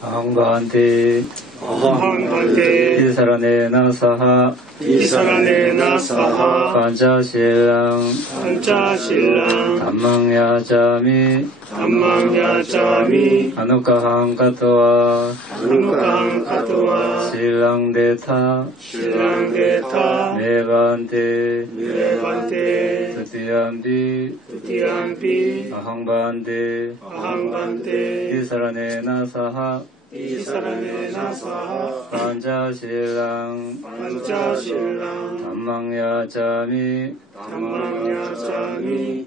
Aham Bhante Tisaranena Saha Panchasilang Dhammang Yajami Anukahang Katva Silang Deta Mevante Tutiyampi Aham Bhante Tisaranena Saha Panchasilang Dhammang Yajami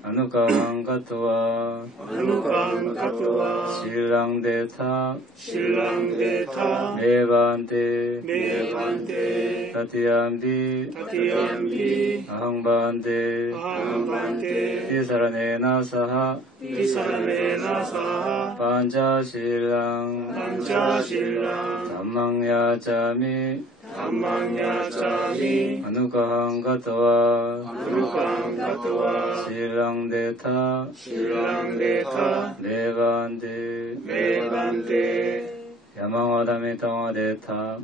Anukahang Katva Silang Deta Mevante Tatiyampi Aham Bhante Tisaranena Saha Panchasilang Dhammang Yajami Anukahang Katva Silang Deta Mevante Yamavadami Tama Deta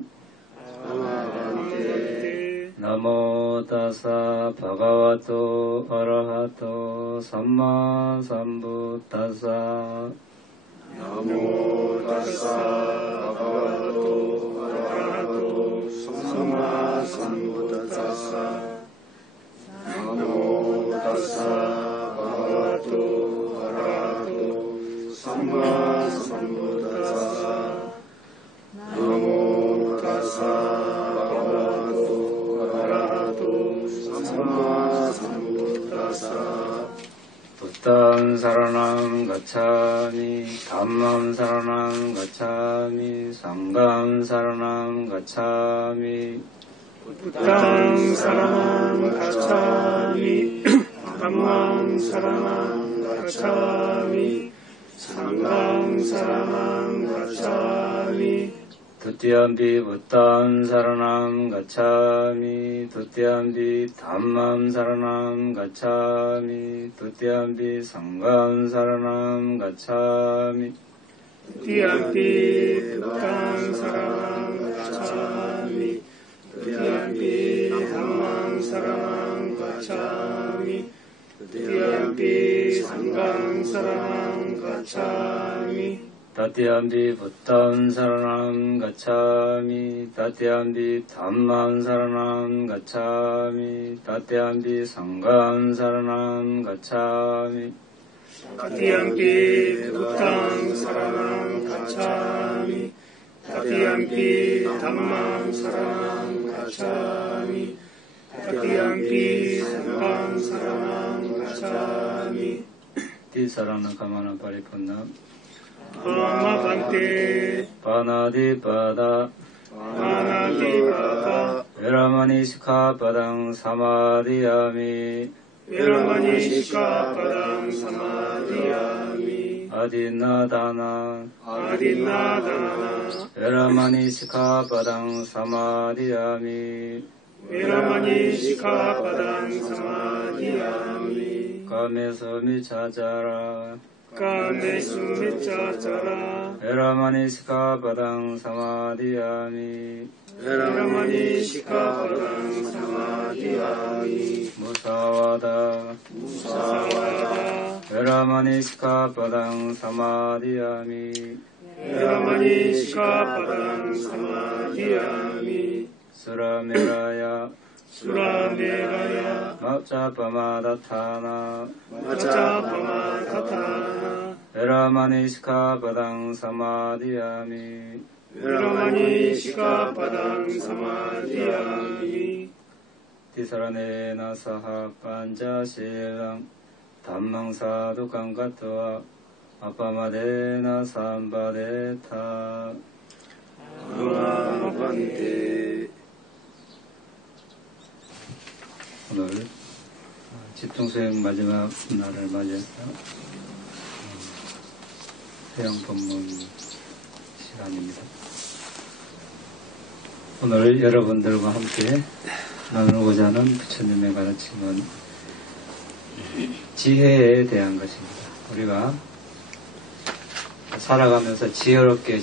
Namo Tassa Bhagavato Arahato Samma Sambuddhassa Namo Tassa Bhagavato Arahato Samma Sambuddhassa Namo Tassa Bhagavato Arahato Samma Sambuddhassa Namo Tassa Bhagavato Arahato Samma Sambuddhassa Buddham Saranam Gacchami Dhammam Saranam Gacchami Sangham Saranam Gacchami Buddham Saranam Gacchami Dhammam Saranam Gacchami Sangham Saranam Gacchami Tutiyampi Buddham Saranam Gacchami Tutiyampi Dhammam Saranam Gacchami Tutiyampi Sangham Saranam Gacchami Tutiyampi Buddham Saranam Gacchami Tutiyampi Dhammam Saranam Gacchami Tutiyampi Sangham Saranam Gacchami Tatiyampi Buddham Saranam Gacchami Tatiyampi Dhammam Saranam Gacchami Tatiyampi Sangham Saranam Gacchami Tatiyampi Buddham Saranam Gacchami Tatiyampi Dhammam Saranam Gacchami Tatiyampi Sangham Saranam Gacchami Tisarana Kamana Paripunna Aham Bhante Panadipada Veramani Sikkhapadang Samadhiyami Adinadana Veramani Sikkhapadang Samadhiyami Kamesu Miccācara Veramani Sikkhapadang Samadhiyami Musāvāda Veramani Sikkhapadang Samadhiyami Surameraya Maccappamadatthana Veramani Sikkhapadang Samadhiyami Tisaranena Saha Panchasilang Dhammang Sadhukang Gatva Appamadena Sambadeta 오늘 집중수행 마지막 날을 맞이해서 해양법문 시간입니다. 오늘 여러분들과 함께 나누고자 하는 부처님의 가르침은 지혜에 대한 것입니다. 우리가 살아가면서 지혜롭게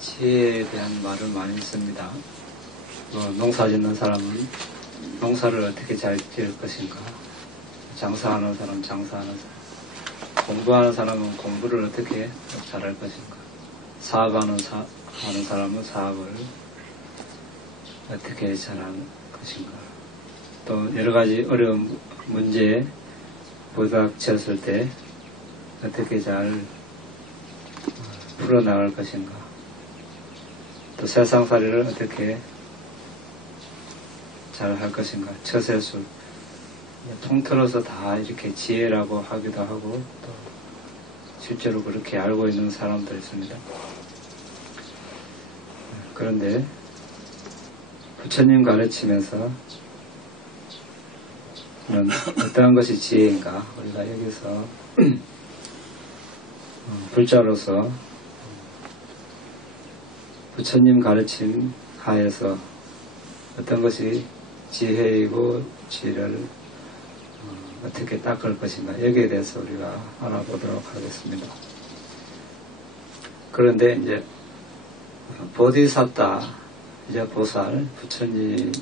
지혜에 대한 말을 많이 씁니다. 농사 짓는 사람은 농사를 어떻게 잘 지을 것인가, 장사하는 사람은 장사하는 사람, 공부하는 사람은 공부를 어떻게 잘할 것인가, 사업하는 사람은 사업을 어떻게 잘할 것인가, 또 여러 가지 어려운 문제에 부닥쳤을 때 어떻게 잘 풀어나갈 것인가, 또 세상살이를 어떻게 잘 할 것인가, 처세술, 통틀어서 다 이렇게 지혜라고 하기도 하고 또 실제로 그렇게 알고 있는 사람도 있습니다. 그런데 부처님 가르치면서 어떠한 것이 지혜인가, 우리가 여기서 불자로서 부처님 가르침 하에서 어떤 것이 지혜이고 지혜를 어떻게 닦을 것인가, 여기에 대해서 우리가 알아보도록 하겠습니다. 그런데 이제 보디사타, 이제 보살, 부처님,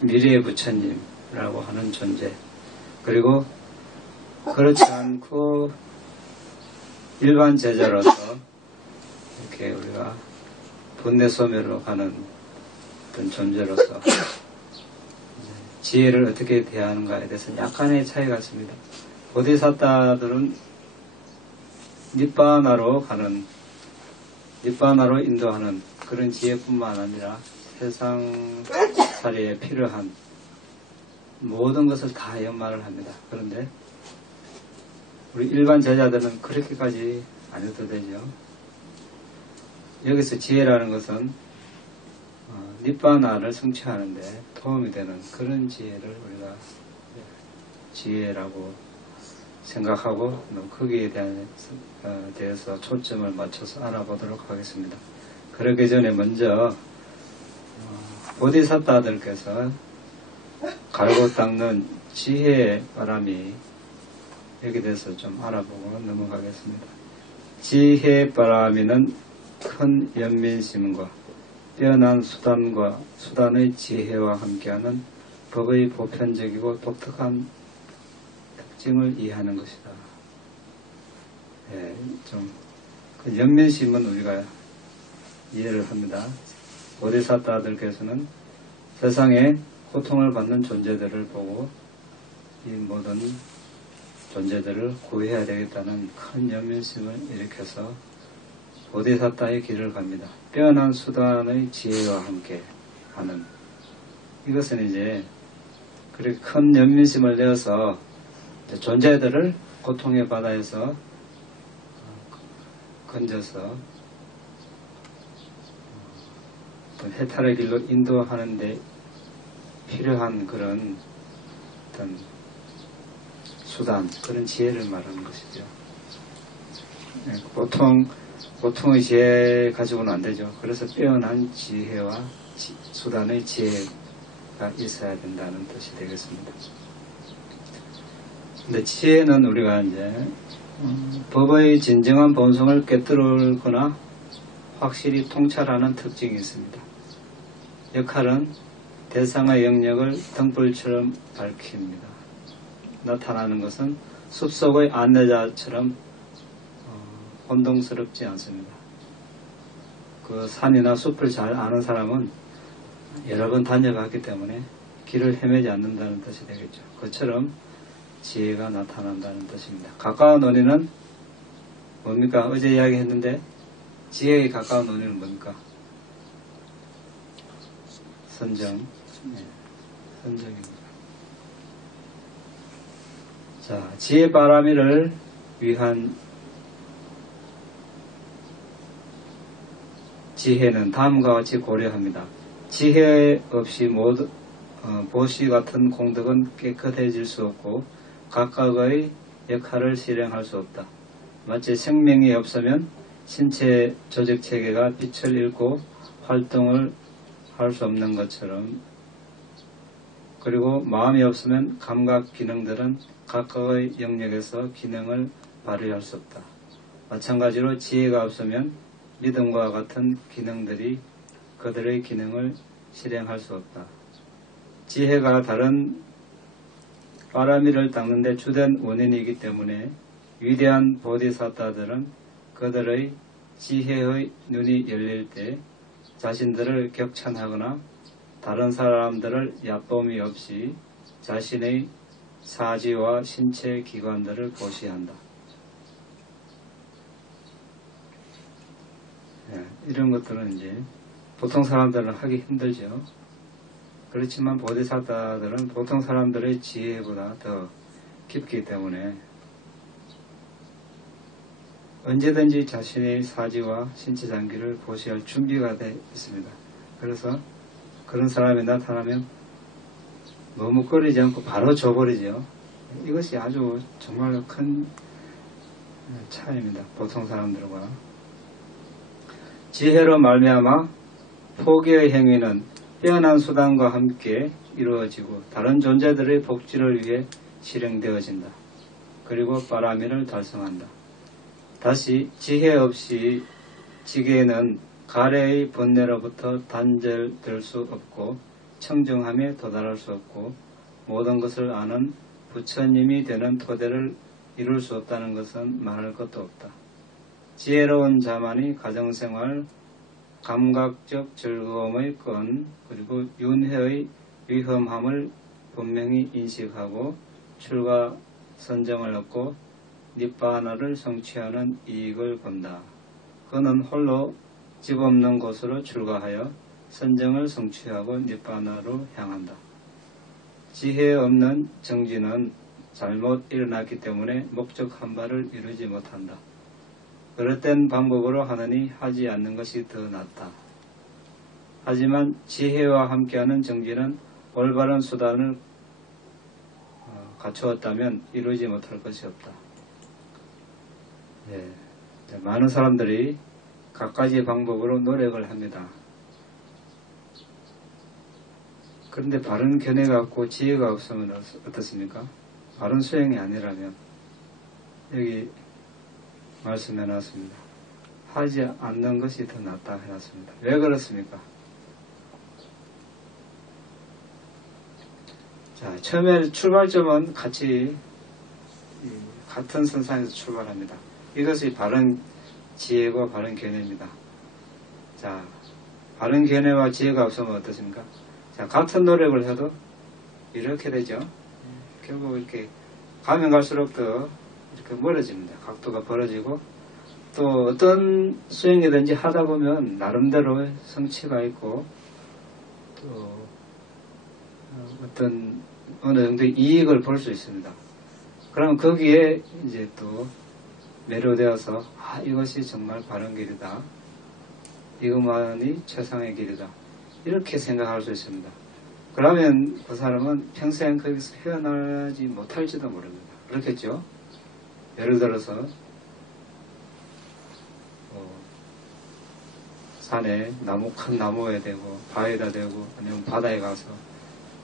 미래의 부처님이라고 하는 존재, 그리고 그렇지 않고 일반 제자로서 이렇게 우리가 분내소멸로 가는 어떤 존재로서 지혜를 어떻게 대하는가에 대해서는 약간의 차이가 있습니다. 보디사타들은 니바나로 인도하는 그런 지혜뿐만 아니라 세상살이에 필요한 모든 것을 다 연마를 합니다. 그런데 우리 일반 제자들은 그렇게까지 안 해도 되죠. 여기서 지혜라는 것은 니바나를 성취하는데 도움이 되는 그런 지혜를 우리가 지혜라고 생각하고 거기에 대해서 초점을 맞춰서 알아보도록 하겠습니다. 그러기 전에 먼저 보디사타들께서 갈고 닦는 지혜의 바람이, 여기에 대해서 좀 알아보고 넘어가겠습니다. 지혜의 바람이는 큰 연민심과 뛰어난 수단의 지혜와 함께하는 법의 보편적이고 독특한 특징을 이해하는 것이다. 그 연민심은 우리가 이해를 합니다. 보디사타들께서는 세상에 고통을 받는 존재들을 보고 이 모든 존재들을 구해야 되겠다는 큰 연민심을 일으켜서 보디사타의 길을 갑니다. 뛰어난 수단의 지혜와 함께 하는, 이것은 이제 그렇게 큰 연민심을 내어서 존재들을 고통의 바다에서 건져서 해탈의 길로 인도하는 데 필요한 그런 어떤 수단, 그런 지혜를 말하는 것이죠. 보통의 지혜 가지고는 안 되죠. 그래서 뛰어난 지혜와 수단의 지혜가 있어야 된다는 뜻이 되겠습니다. 근데 지혜는 우리가 이제 법의 진정한 본성을 꿰뚫거나 확실히 통찰하는 특징이 있습니다. 역할은 대상의 영역을 등불처럼 밝힙니다. 나타나는 것은 숲속의 안내자처럼 혼동스럽지 않습니다. 그 산이나 숲을 잘 아는 사람은 여러 번 다녀봤기 때문에 길을 헤매지 않는다는 뜻이 되겠죠. 그처럼 지혜가 나타난다는 뜻입니다. 가까운 논의는 뭡니까? 어제 이야기했는데 지혜에 가까운 논의는 뭡니까? 선정. 선정입니다. 자, 지혜 바라미를 위한 지혜는 다음과 같이 고려합니다. 지혜 없이 보시 같은 공덕은 깨끗해질 수 없고 각각의 역할을 실행할 수 없다. 마치 생명이 없으면 신체 조직체계가 빛을 잃고 활동을 할 수 없는 것처럼, 그리고 마음이 없으면 감각 기능들은 각각의 영역에서 기능을 발휘할 수 없다. 마찬가지로 지혜가 없으면 믿음과 같은 기능들이 그들의 기능을 실행할 수 없다. 지혜가 다른 빠라미를 닦는 데 주된 원인이기 때문에 위대한 보디사타들은 그들의 지혜의 눈이 열릴 때 자신들을 격찬하거나 다른 사람들을 얕봄이 없이 자신의 사지와 신체 기관들을 보시한다. 이런 것들은 이제 보통 사람들은 하기 힘들죠. 그렇지만 보디사타들은 보통 사람들의 지혜보다 더 깊기 때문에 언제든지 자신의 사지와 신체 장기를 보시할 준비가 되어 있습니다. 그래서 그런 사람이 나타나면 머뭇거리지 않고 바로 줘버리죠. 이것이 아주 정말 큰 차이입니다. 보통 사람들과. 지혜로 말미암아 포기의 행위는 뛰어난 수단과 함께 이루어지고 다른 존재들의 복지를 위해 실행되어진다. 그리고 빠라미를 달성한다. 다시 지혜 없이 지게는 가래의 번뇌로부터 단절될 수 없고 청정함에 도달할 수 없고 모든 것을 아는 부처님이 되는 토대를 이룰 수 없다는 것은 말할 것도 없다. 지혜로운 자만이 가정생활, 감각적 즐거움의 건 그리고 윤회의 위험함을 분명히 인식하고 출가 선정을 얻고 니빠나를 성취하는 이익을 본다. 그는 홀로 집 없는 곳으로 출가하여 선정을 성취하고 니빠나로 향한다. 지혜 없는 정진은 잘못 일어났기 때문에 목적한 바를 이루지 못한다. 그릇된 방법으로 하느니 하지 않는 것이 더 낫다. 하지만 지혜와 함께하는 정진은 올바른 수단을 갖추었다면 이루지 못할 것이 없다. 많은 사람들이 각가지 방법으로 노력을 합니다. 그런데 바른 견해가 없고 지혜가 없으면 어떻습니까? 바른 수행이 아니라면 여기 말씀해놨습니다. 하지 않는 것이 더 낫다 해놨습니다. 왜 그렇습니까? 자, 처음에 출발점은 같이 같은 선상에서 출발합니다. 이것이 바른 지혜와 바른 견해입니다. 자, 바른 견해와 지혜가 없으면 어떻습니까? 자, 같은 노력을 해도 이렇게 되죠. 결국 이렇게 가면 갈수록 더 이렇게 멀어집니다. 각도가 벌어지고 또 어떤 수행이든지 하다 보면 나름대로 성취가 있고 또 어떤 어느 정도의 이익을 볼 수 있습니다. 그러면 거기에 이제 또 매료되어서 이것이 정말 바른 길이다. 이것만이 최상의 길이다. 이렇게 생각할 수 있습니다. 그러면 그 사람은 평생 거기서 헤어나지 못할지도 모릅니다. 그렇겠죠? 예를 들어서 산에 큰 나무에 대고 바위에다 대고 아니면 바다에 가서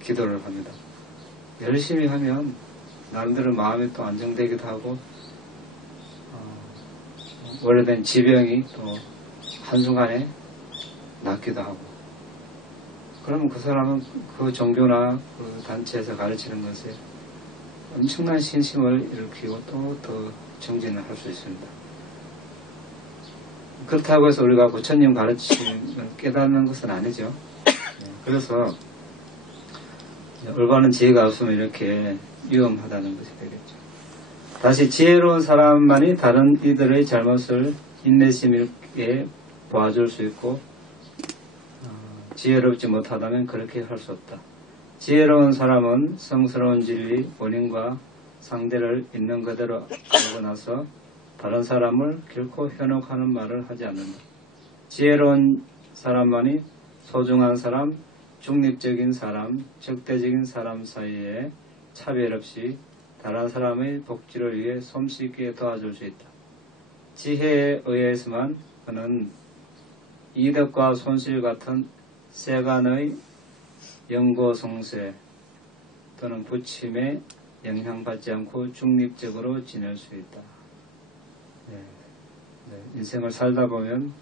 기도를 합니다. 열심히 하면 나름대로 마음이 또 안정되기도 하고 오래된 지병이 또 한순간에 낫기도 하고 그러면 그 사람은 그 종교나 그 단체에서 가르치는 것에 엄청난 신심을 일으키고 또 더 정진을 할 수 있습니다. 그렇다고 해서 우리가 부처님 가르침을 깨닫는 것은 아니죠. 그래서 올바른 지혜가 없으면 이렇게 위험하다는 것이 되겠죠. 다시 지혜로운 사람만이 다른 이들의 잘못을 인내심 있게 도와줄 수 있고 지혜롭지 못하다면 그렇게 할 수 없다. 지혜로운 사람은 성스러운 진리, 원인과 상대를 있는 그대로 알고 나서 다른 사람을 결코 현혹하는 말을 하지 않는다. 지혜로운 사람만이 소중한 사람, 중립적인 사람, 적대적인 사람 사이에 차별 없이 다른 사람의 복지를 위해 솜씨있게 도와줄 수 있다. 지혜에 의해서만 그는 이덕과 손실 같은 세간의 영고성쇠 또는 부침에 영향받지 않고 중립적으로 지낼 수 있다. 인생을 살다 보면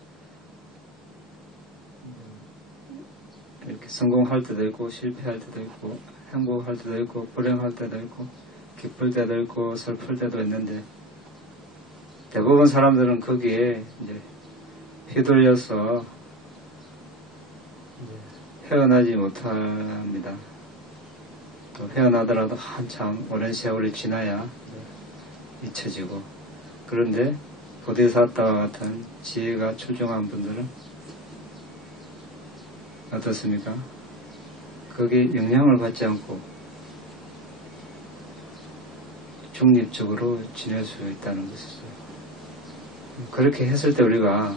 이렇게 성공할 때도 있고 실패할 때도 있고 행복할 때도 있고 불행할 때도 있고 기쁠 때도 있고 슬플 때도 있는데 대부분 사람들은 거기에 이제 휘둘려서 헤어나지 못합니다. 또 헤어나더라도 한참 오랜 세월이 지나야 잊혀지고, 그런데 보디사타와 같은 지혜가 출중한 분들은 어떻습니까? 거기에 영향을 받지 않고 중립적으로 지낼 수 있다는 것이죠. 그렇게 했을 때 우리가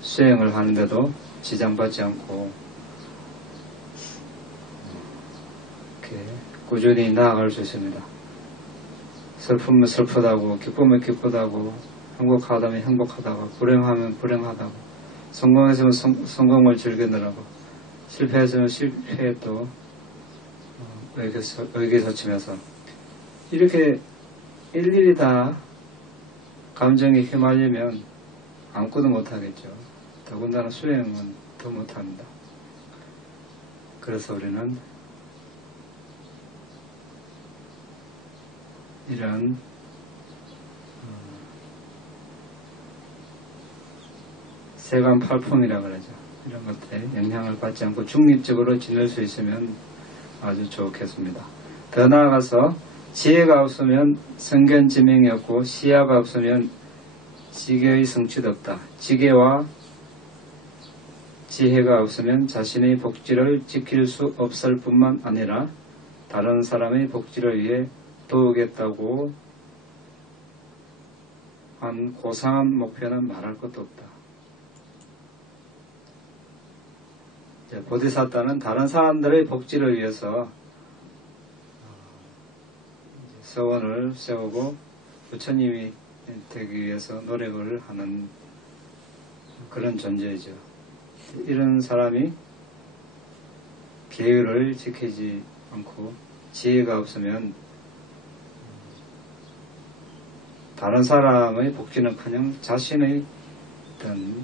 수행을 하는데도 지장받지 않고 이렇게 꾸준히 나아갈 수 있습니다. 슬프면 슬프다고, 기쁘면 기쁘다고, 행복하다면 행복하다고, 불행하면 불행하다고, 성공했으면 성공을 즐기느라고, 실패했으면 실패에 또 의기소침해서 이렇게 일일이 다 감정에 휘말리면 아무것도 못하겠죠. 더군다나 수행은 더 못합니다. 그래서 우리는 이런 세간팔품이라 그러죠. 이런 것들에 영향을 받지 않고 중립적으로 지낼 수 있으면 아주 좋겠습니다. 더 나아가서 지혜가 없으면 성견지명이 없고 시야가 없으면 지계의 성취도 없다. 지계와 지혜가 없으면 자신의 복지를 지킬 수 없을 뿐만 아니라 다른 사람의 복지를 위해 도우겠다고 한 고상한 목표는 말할 것도 없다. 보디사타는 다른 사람들의 복지를 위해서 서원을 세우고 부처님이 되기 위해서 노력을 하는 그런 존재이죠. 이런 사람이 계율을 지키지 않고 지혜가 없으면 다른 사람의 복지는커녕 자신의 어떤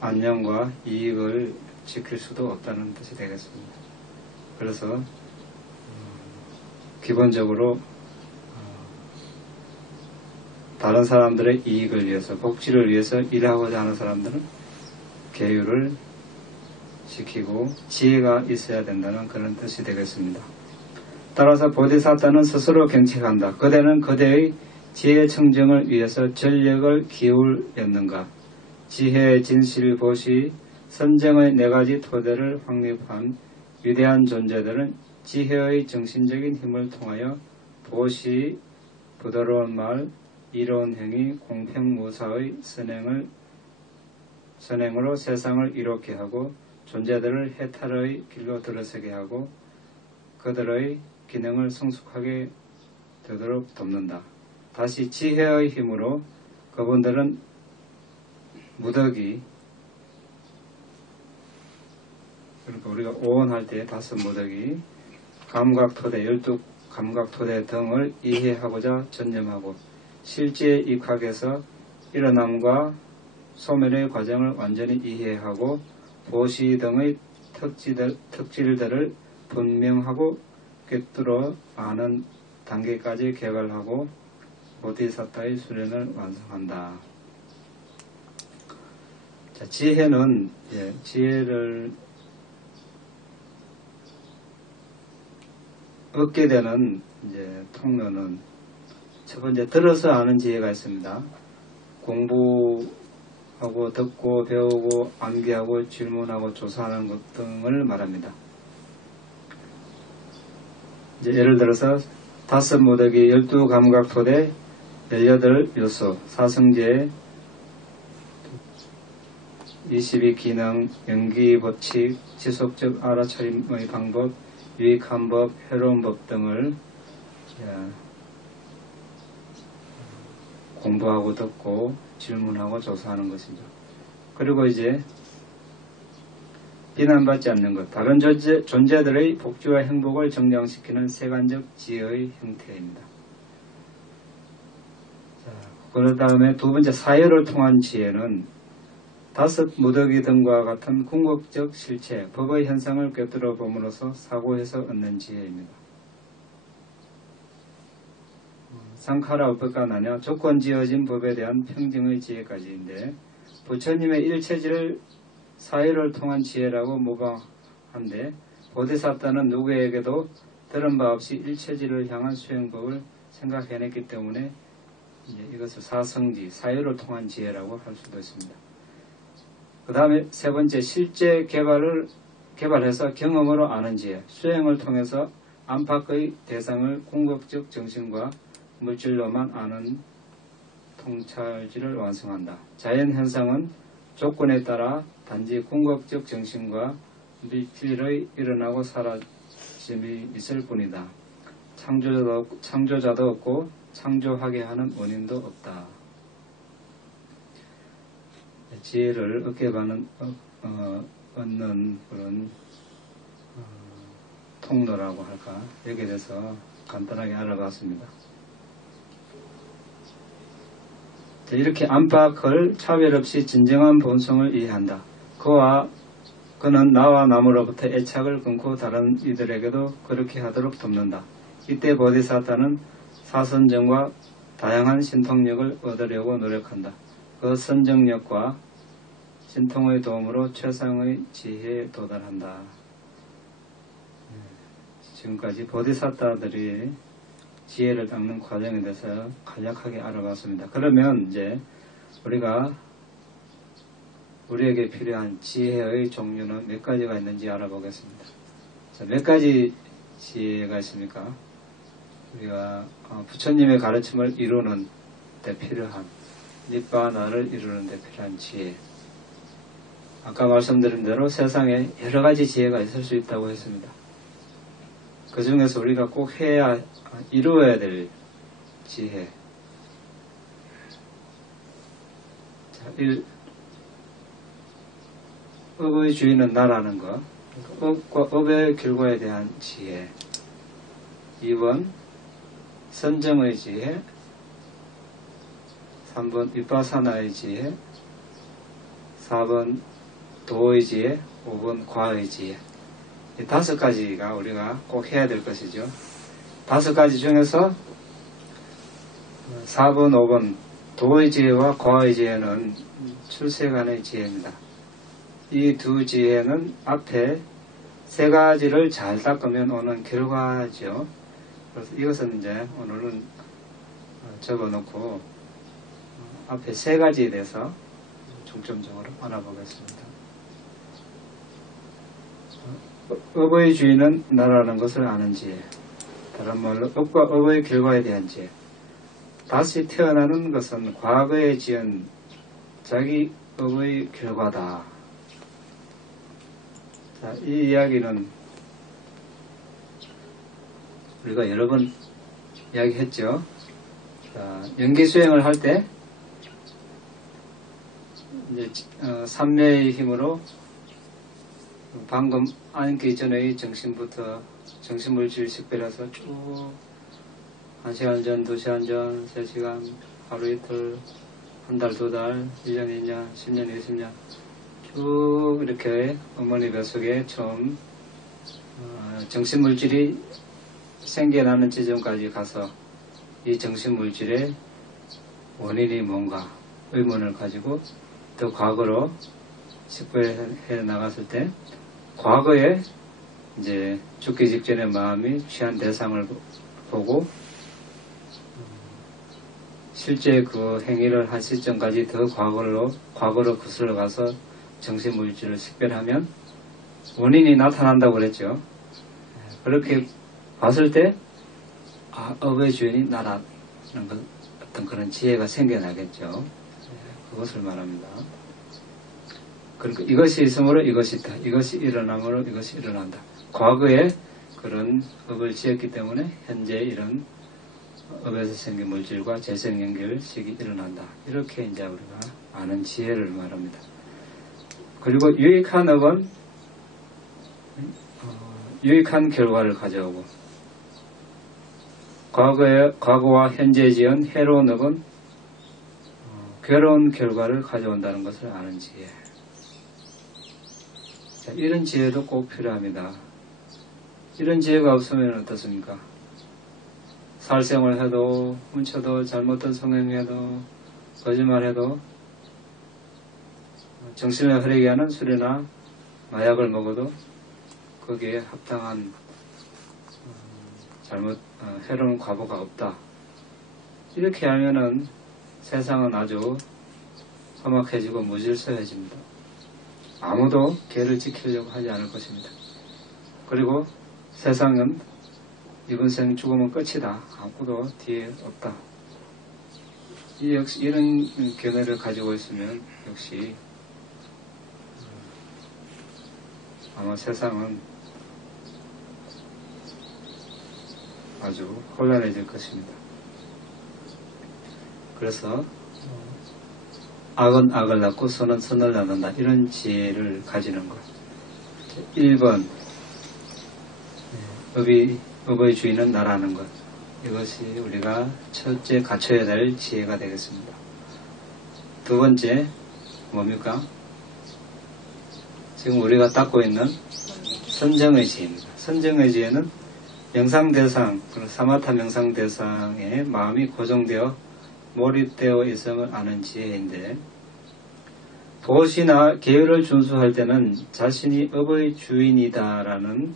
안녕과 이익을 지킬 수도 없다는 뜻이 되겠습니다. 그래서 기본적으로 다른 사람들의 이익을 위해서, 복지를 위해서 일하고자 하는 사람들은 계율을 지키고 지혜가 있어야 된다는 그런 뜻이 되겠습니다. 따라서 보디사타는 스스로 경책한다. 그대는 그대의 지혜 청정을 위해서 전력을 기울였는가? 지혜의 진실 보시 선정의 네 가지 토대를 확립한 위대한 존재들은 지혜의 정신적인 힘을 통하여 보시, 부드러운 말, 이로운 행위, 공평무사의 선행으로 세상을 이롭게 하고 존재들을 해탈의 길로 들어서게 하고 그들의 기능을 성숙하게 되도록 돕는다. 다시 지혜의 힘으로 그분들은 무더기, 그러니까 우리가 오온할 때 5 무더기, 감각토대, 12감각토대 등을 이해하고자 전념하고 실제 입학에서 일어남과 소멸의 과정을 완전히 이해하고 보시 등의 특질들을 분명하고 꿰뚫어 아는 단계까지 개발하고 보디사타의 수련을 완성한다. 자, 지혜는 지혜를 얻게 되는 통로는 첫 번째 들어서 아는 지혜가 있습니다. 공부하고 듣고 배우고 암기하고 질문하고 조사하는 것 등을 말합니다. 예를 들어서 5 무더기, 12감각토대, 18요소, 사성제, 22기능, 연기법칙, 지속적 알아차림의 방법, 유익한 법, 해로운 법 등을 공부하고 듣고 질문하고 조사하는 것이죠. 그리고 비난받지 않는 것, 다른 존재들의 복지와 행복을 정량시키는 세간적 지혜의 형태입니다. 자, 그 다음에 두 번째 사유를 통한 지혜는 다섯 무더기 등과 같은 궁극적 실체, 법의 현상을 꿰뚫어 봄으로써 사고해서 얻는 지혜입니다. 상카라 업법가 나냐 조건 지어진 법에 대한 평증의 지혜까지인데 부처님의 일체지를 사유를 통한 지혜라고 모방한데 보디사타는 누구에게도 들은 바 없이 일체지를 향한 수행법을 생각해냈기 때문에 이것을 사성지, 사유를 통한 지혜라고 할 수도 있습니다. 그 다음에 세 번째, 실제 개발해서 경험으로 아는 지혜, 수행을 통해서 안팎의 대상을 궁극적 정신과 물질로만 아는 통찰지를 완성한다. 자연현상은 조건에 따라 단지 궁극적 정신과 물질의 일어나고 사라짐이 있을 뿐이다. 창조자도 없고 창조하게 하는 원인도 없다. 지혜를 얻는 그런 통로라고 할까, 여기에 대해서 간단하게 알아봤습니다. 이렇게 안팎을 차별 없이 진정한 본성을 이해한다. 그는 나와 남으로부터 애착을 끊고 다른 이들에게도 그렇게 하도록 돕는다. 이때 보디사타는 사선정과 다양한 신통력을 얻으려고 노력한다. 그 선정력과 신통의 도움으로 최상의 지혜에 도달한다. 지금까지 보디사타들이 지혜를 닦는 과정에 대해서 간략하게 알아봤습니다. 그러면 이제 우리에게 필요한 지혜의 종류는 몇 가지가 있는지 알아보겠습니다. 자, 몇 가지 지혜가 있습니까? 우리가 부처님의 가르침을 이루는 데 필요한, 니바나를 이루는 데 필요한 지혜. 아까 말씀드린 대로 세상에 여러 가지 지혜가 있을 수 있다고 했습니다. 그 중에서 우리가 꼭 이루어야 될 지혜. 자, 업의 주인은 나라는 것. 업과 업의 결과에 대한 지혜. 2번, 선정의 지혜. 3번, 위파사나의 지혜. 4번, 도의 지혜. 5번, 과의 지혜. 이 5가지가 우리가 꼭 해야 될 것이죠. 5가지 중에서 4번, 5번 도의 지혜와 과의 지혜는 출세간의 지혜입니다. 이 두 지혜는 앞에 3가지를 잘 닦으면 오는 결과죠. 그래서 이것은 이제 오늘은 적어놓고 앞에 3가지에 대해서 중점적으로 알아보겠습니다. 업의 주인은 나라는 것을 아는 지혜. 다른 말로 업과 업의 결과에 대한 지혜. 다시 태어나는 것은 과거에 지은 자기 업의 결과다. 자, 이 이야기는 우리가 여러 번 이야기했죠. 자, 연기 수행을 할 때 이제 삼매의 힘으로 방금 앉기 전의 정신부터 정신물질 식별해서 쭉 1시간 전, 2시간 전, 3시간, 하루 이틀, 한 달, 2달, 1년, 2년, 10년, 20년 쭉 이렇게 어머니 뱃속에 처음 정신물질이 생겨나는 지점까지 가서 이 정신물질의 원인이 뭔가 의문을 가지고 또 과거로 식별해 나갔을 때 과거에 이제 죽기 직전에 마음이 취한 대상을 보고 실제 그 행위를 한 시점까지 더 과거로 거슬러 가서 정신물질을 식별하면 원인이 나타난다고 그랬죠. 그렇게 봤을 때 업의 주인이 나라는 어떤 그런 지혜가 생겨나겠죠. 그것을 말합니다. 그러니까 이것이 있으므로 이것이 있다. 이것이 일어나므로 이것이 일어난다. 과거에 그런 업을 지었기 때문에 현재 이런 업에서 생긴 물질과 재생 연결식이 일어난다. 이렇게 이제 우리가 아는 지혜를 말합니다. 그리고 유익한 업은 유익한 결과를 가져오고 과거와 현재 지은 해로운 업은 괴로운 결과를 가져온다는 것을 아는 지혜. 자, 이런 지혜도 꼭 필요합니다. 이런 지혜가 없으면 어떻습니까? 살생을 해도, 훔쳐도, 잘못된 성행해도, 거짓말해도, 정신을 흐리게 하는 술이나 마약을 먹어도 거기에 합당한 해로운 과보가 없다. 이렇게 하면은 세상은 아주 험악해지고 무질서해집니다. 아무도 계를 지키려고 하지 않을 것입니다. 그리고 세상은 이번 생 죽으면 끝이다. 아무도 뒤에 없다. 역시 이런 견해를 가지고 있으면 역시 아마 세상은 아주 혼란해질 것입니다. 그래서 악은 악을 낳고 선은 선을 낳는다. 이런 지혜를 가지는 것. 1번 업의 주인은 나라는 것. 이것이 우리가 첫째 갖춰야 될 지혜가 되겠습니다. 두 번째 뭡니까? 지금 우리가 닦고 있는 선정의 지혜입니다. 선정의 지혜는 명상대상, 사마타 명상대상에 마음이 고정되어 몰입되어 있음을 아는 지혜인데, 도시나 계율을 준수할 때는 자신이 업의 주인이다라는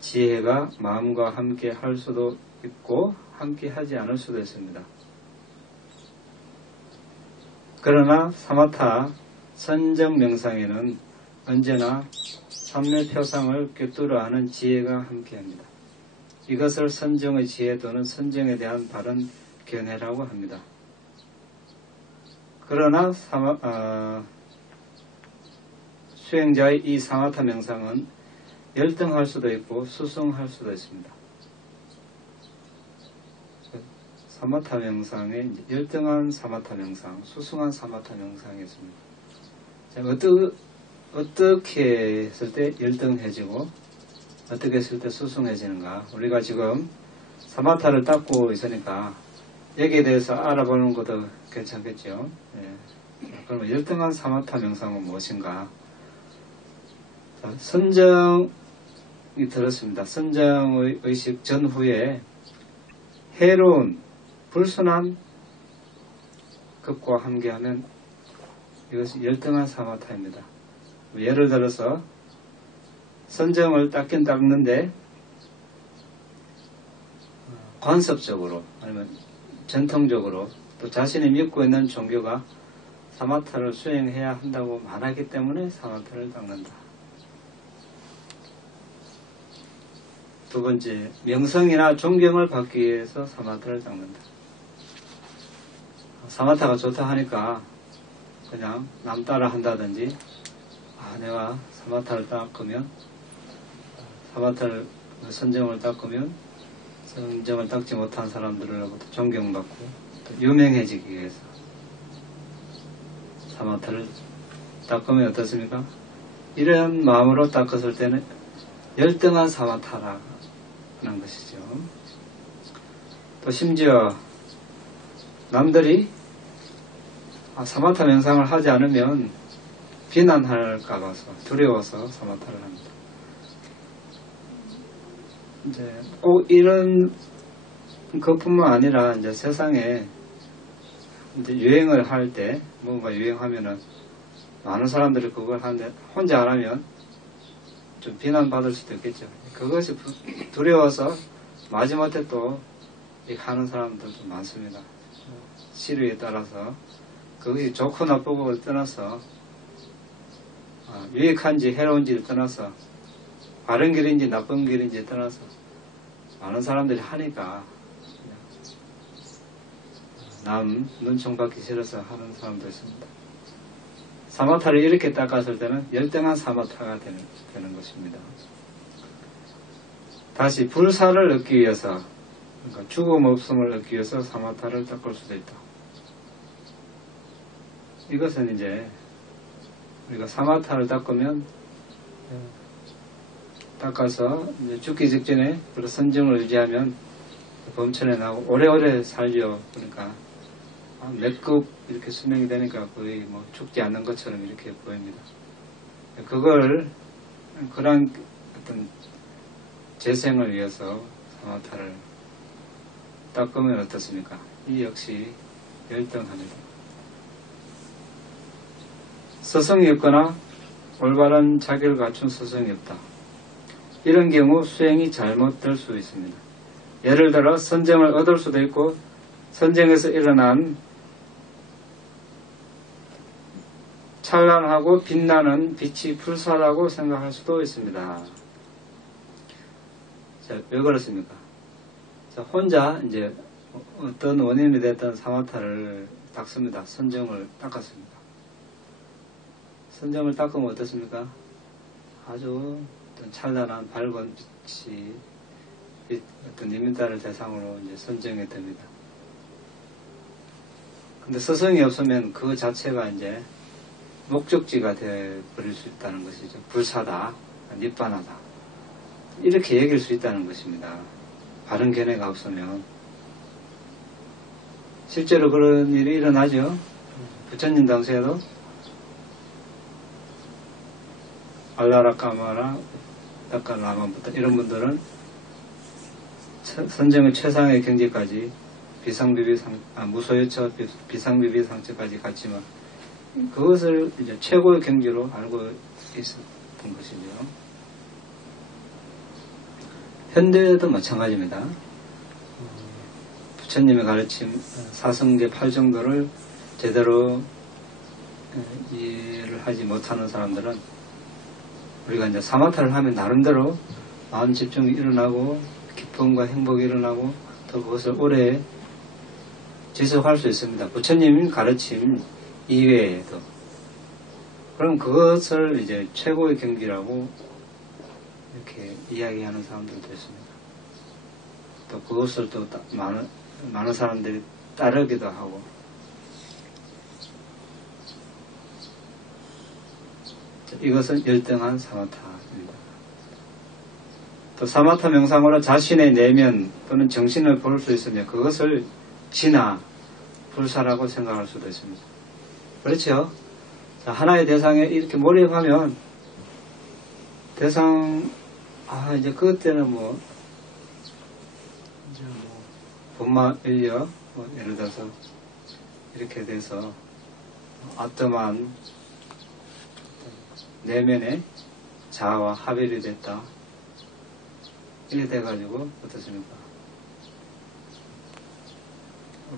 지혜가 마음과 함께 할 수도 있고 함께 하지 않을 수도 있습니다. 그러나 사마타 선정 명상에는 언제나 삼매표상을 꿰뚫어 아는 지혜가 함께합니다. 이것을 선정의 지혜 또는 선정에 대한 바른 견해라고 합니다. 그러나 수행자의 이 사마타 명상은 열등할 수도 있고 수승할 수도 있습니다. 사마타 명상에 열등한 사마타 명상, 수승한 사마타 명상이 있습니다. 어떻게 했을 때 열등해지고 어떻게 했을 때 수승해지는가? 우리가 지금 사마타를 닦고 있으니까 여기에 대해서 알아보는 것도 괜찮겠죠. 그러면 열등한 사마타 명상은 무엇인가? 자, 선정이 들었습니다. 선정의 의식 전후에 해로운 불순한 것과 함께하면 이것이 열등한 사마타입니다. 예를 들어서 선정을 닦긴 닦는데 관습적으로 아니면 전통적으로 또 자신이 믿고 있는 종교가 사마타를 수행해야 한다고 말하기 때문에 사마타를 닦는다. 두 번째, 명성이나 존경을 받기 위해서 사마타를 닦는다. 사마타가 좋다 하니까 그냥 남 따라 한다든지, 내가 사마타를 닦으면, 선정을 닦으면 선정을 닦지 못한 사람들로부터 존경받고 또 유명해지기 위해서 사마타를 닦으면 어떻습니까? 이런 마음으로 닦았을 때는 열등한 사마타라는 것이죠. 또 심지어 남들이 사마타 명상을 하지 않으면 비난할까 봐서 두려워서 사마타를 합니다. 이제 꼭 이런 것뿐만 아니라 이제 세상에 이제 유행을 할 때 뭔가 유행하면은 많은 사람들이 그걸 하는데 혼자 안 하면 좀 비난받을 수도 있겠죠. 그것이 두려워서 마지못해 또 하는 사람들도 많습니다. 시류에 따라서 그것이 좋고 나쁘고를 떠나서 유익한지 해로운지를 떠나서 바른 길인지 나쁜 길인지 떠나서 많은 사람들이 하니까 남 눈총 받기 싫어서 하는 사람도 있습니다. 사마타를 이렇게 닦았을 때는 열등한 사마타가 되는 것입니다. 다시 불사를 얻기 위해서, 그러니까 죽음 없음을 얻기 위해서 사마타를 닦을 수도 있다. 이것은 이제 우리가 사마타를 닦으면 닦아서 이제 죽기 직전에 선정을 유지하면 범천에 나오고 오래오래 살죠. 그러니까 몇 급 이렇게 수명이 되니까 거의 뭐 죽지 않는 것처럼 이렇게 보입니다. 그런 어떤 재생을 위해서 사마타를 닦으면 어떻습니까? 이 역시 열등합니다. 서성이 없거나 올바른 자기를 갖춘 서성이 없다. 이런 경우 수행이 잘못될 수 있습니다. 예를 들어 선정을 얻을 수도 있고 선정에서 일어난 찬란하고 빛나는 빛이 불사라고 생각할 수도 있습니다. 자, 왜 그렇습니까? 자, 혼자 이제 어떤 원인이 됐던 사마타를 닦습니다. 선정을 닦았습니다. 선정을 닦으면 어떻습니까? 아주 어떤 찬란한 밝은 빛이 어떤 니민다를 대상으로 이제 선정이 됩니다. 근데 서성이 없으면 그 자체가 이제 목적지가 되어버릴 수 있다는 것이죠. 불사다, 닛바나다. 이렇게 얘기할 수 있다는 것입니다. 바른 견해가 없으면. 실제로 그런 일이 일어나죠. 부처님 당시에도 알라라까마라, 다카라마부터 이런 분들은 선정의 최상의 경지까지 무소유처 비상비비상처까지 갔지만 그것을 이제 최고의 경지로 알고 있었던 것이죠. 현대에도 마찬가지입니다. 부처님의 가르침 사성제 8정도를 제대로 이해를 하지 못하는 사람들은 우리가 이제 사마타를 하면 나름대로 마음 집중이 일어나고 기쁨과 행복이 일어나고 또 그것을 오래 지속할 수 있습니다. 부처님 가르침 이외에도. 그럼 그것을 이제 최고의 경지라고 이렇게 이야기하는 사람들도 있습니다. 또 그것을 또 많은 사람들이 따르기도 하고. 이것은 열등한 사마타입니다. 또 사마타 명상으로 자신의 내면 또는 정신을 볼 수 있으며 그것을 진화, 불사라고 생각할 수도 있습니다. 그렇죠? 자, 하나의 대상에 이렇게 몰입하면 대상, 이제 그때는 이제 본마 인력, 예를 들어서 이렇게 돼서 아tom한 내면의 자아와 합일이 됐다. 이렇게 돼가지고 어떻습니까?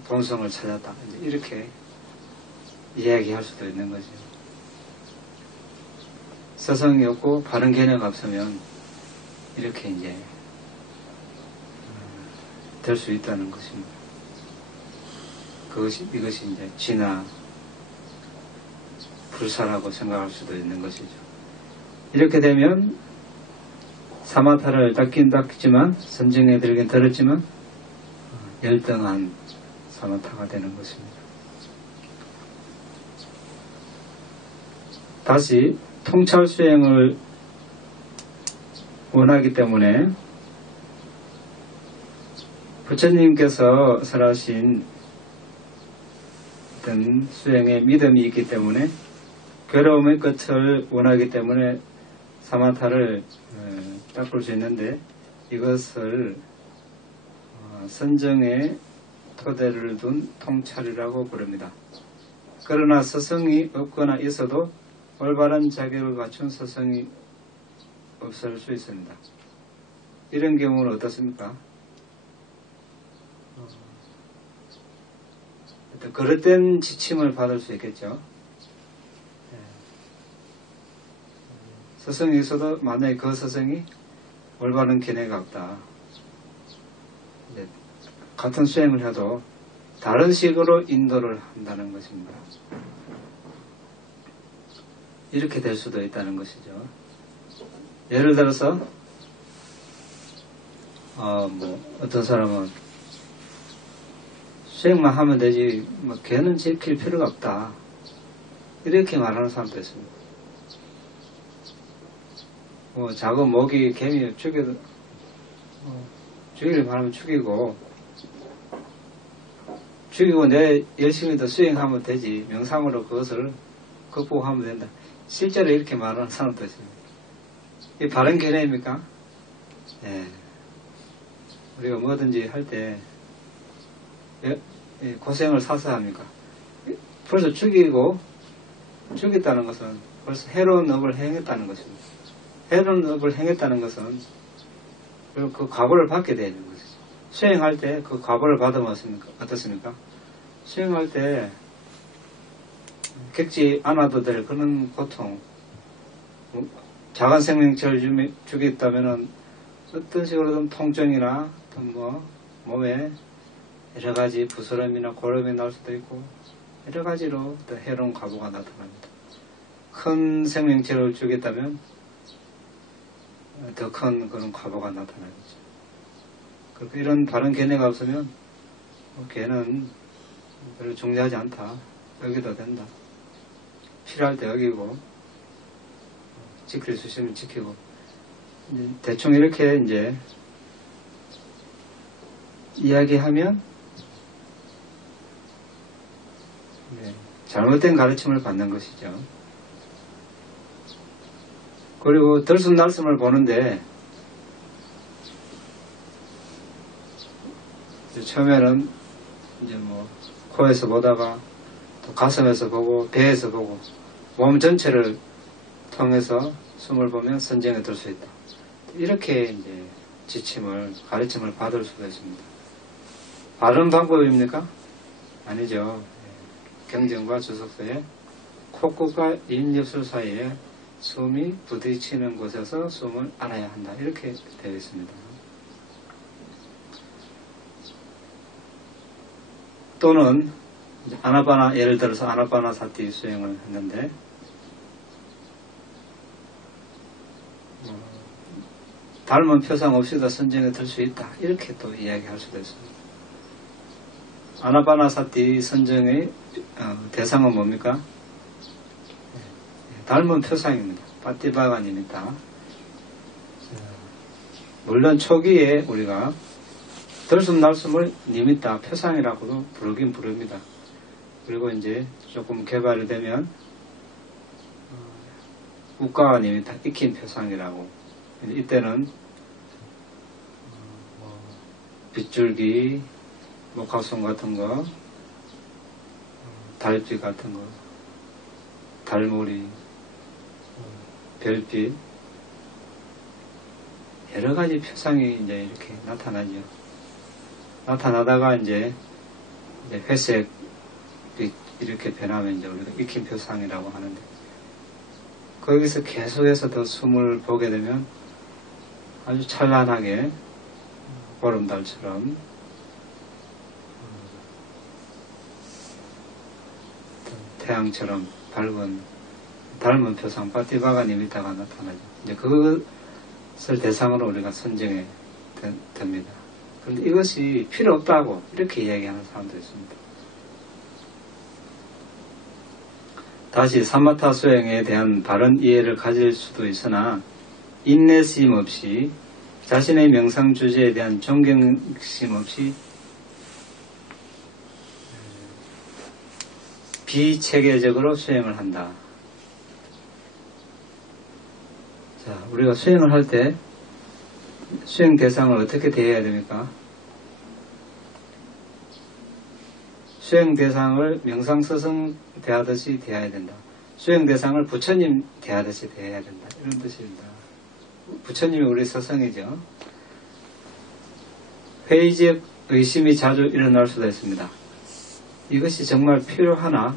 본성을 찾았다. 이렇게 이야기할 수도 있는 거죠. 서성이 없고 바른 견해가 없으면 이렇게 이제 될 수 있다는 것입니다. 이것이 이제 진화, 불사라고 생각할 수도 있는 것이죠. 이렇게 되면 사마타를 닦긴 닦지만 선정에 들긴 들었지만 열등한 사마타가 되는 것입니다. 다시 통찰 수행을 원하기 때문에 부처님께서 설하신 어떤 수행에 믿음이 있기 때문에 괴로움의 끝을 원하기 때문에 사마타를 닦을 수 있는데 이것을 선정의 토대를 둔 통찰이라고 부릅니다. 그러나 서성이 없거나 있어도 올바른 자격을 갖춘 서성이 없을 수 있습니다. 이런 경우는 어떻습니까? 그릇된 지침을 받을 수 있겠죠. 서성이 있어도 만약에 그 서성이 올바른 견해가 없다. 같은 수행을 해도 다른 식으로 인도를 한다는 것입니다. 이렇게 될 수도 있다는 것이죠. 예를 들어서 어떤 사람은 수행만 하면 되지 걔는 지킬 필요가 없다. 이렇게 말하는 사람도 있습니다. 작은 모기, 개미 죽여도 죽이려고 하면 죽이고 죽이고 내 열심히 더 수행하면 되지. 명상으로 그것을 극복하면 된다. 실제로 이렇게 말하는 사람도 있습니다. 이 바른 견해입니까? 예. 우리가 뭐든지 할 때 고생을 사서 합니까? 벌써 죽였다는 것은 벌써 해로운 업을 행했다는 것입니다. 해로운 업을 행했다는 것은 그 과보를 받게 되는 거죠. 수행할 때 그 과보를 받으면 어떻습니까? 수행할 때 겪지 않아도 될 그런 고통, 작은 생명체를 죽였다면은 어떤 식으로든 통증이나 어떤 몸에 여러 가지 부스럼이나 고름이 날 수도 있고 여러 가지로 또 해로운 과보가 나타납니다. 큰 생명체를 죽였다면 더 큰 그런 과보가 나타나겠죠. 그리고 이런 바른 견해가 없으면 걔는 별로 중요하지 않다. 여기도 된다. 필요할 때 여기고 지킬 수 있으면 지키고 대충 이렇게 이제 이야기하면 잘못된 가르침을 받는 것이죠. 그리고 들숨날숨을 보는데 처음에는 이제 코에서 보다가 또 가슴에서 보고 배에서 보고 몸 전체를 통해서 숨을 보면 선정에 들 수 있다. 이렇게 이제 가르침을 받을 수가 있습니다. 바른 방법입니까? 아니죠. 경전과 주석서에 콧구가 입입술 사이에 숨이 부딪히는 곳에서 숨을 알아야 한다. 이렇게 되어 있습니다. 또는 예를 들어서 아나파나사티 수행을 했는데 닮은 표상 없이도 선정에 들 수 있다. 이렇게 또 이야기할 수도 있습니다. 아나파나사티 선정의 대상은 뭡니까? 닮은 표상입니다. 파티바가니미타. 물론 초기에 우리가 들숨날숨을 니미타 표상이라고도 부르긴 부릅니다. 그리고 이제 조금 개발이 되면 우가와 니미타 익힌 표상이라고. 이때는 빗줄기, 목화송 같은 거, 달빛 같은 거, 달머리, 별빛, 여러 가지 표상이 이제 이렇게 나타나죠. 나타나다가 이제 회색빛 이렇게 변하면 이제 우리가 익힌 표상이라고 하는데, 거기서 계속해서 더 숨을 보게 되면 아주 찬란하게 보름달처럼 태양처럼 닮은 표상 파티바가 니미타가 나타나죠. 이제 그것을 대상으로 우리가 선정해 됩니다. 그런데 이것이 필요 없다고 이렇게 이야기하는 사람도 있습니다. 다시 사마타 수행에 대한 바른 이해를 가질 수도 있으나 인내심 없이 자신의 명상 주제에 대한 존경심 없이 비체계적으로 수행을 한다. 자, 우리가 수행을 할 때 수행 대상을 어떻게 대해야 됩니까? 수행 대상을 명상 스승 대하듯이 대해야 된다. 수행 대상을 부처님 대하듯이 대해야 된다. 이런 뜻입니다. 부처님이 우리 스승이죠. 회의적 의심이 자주 일어날 수도 있습니다. 이것이 정말 필요하나?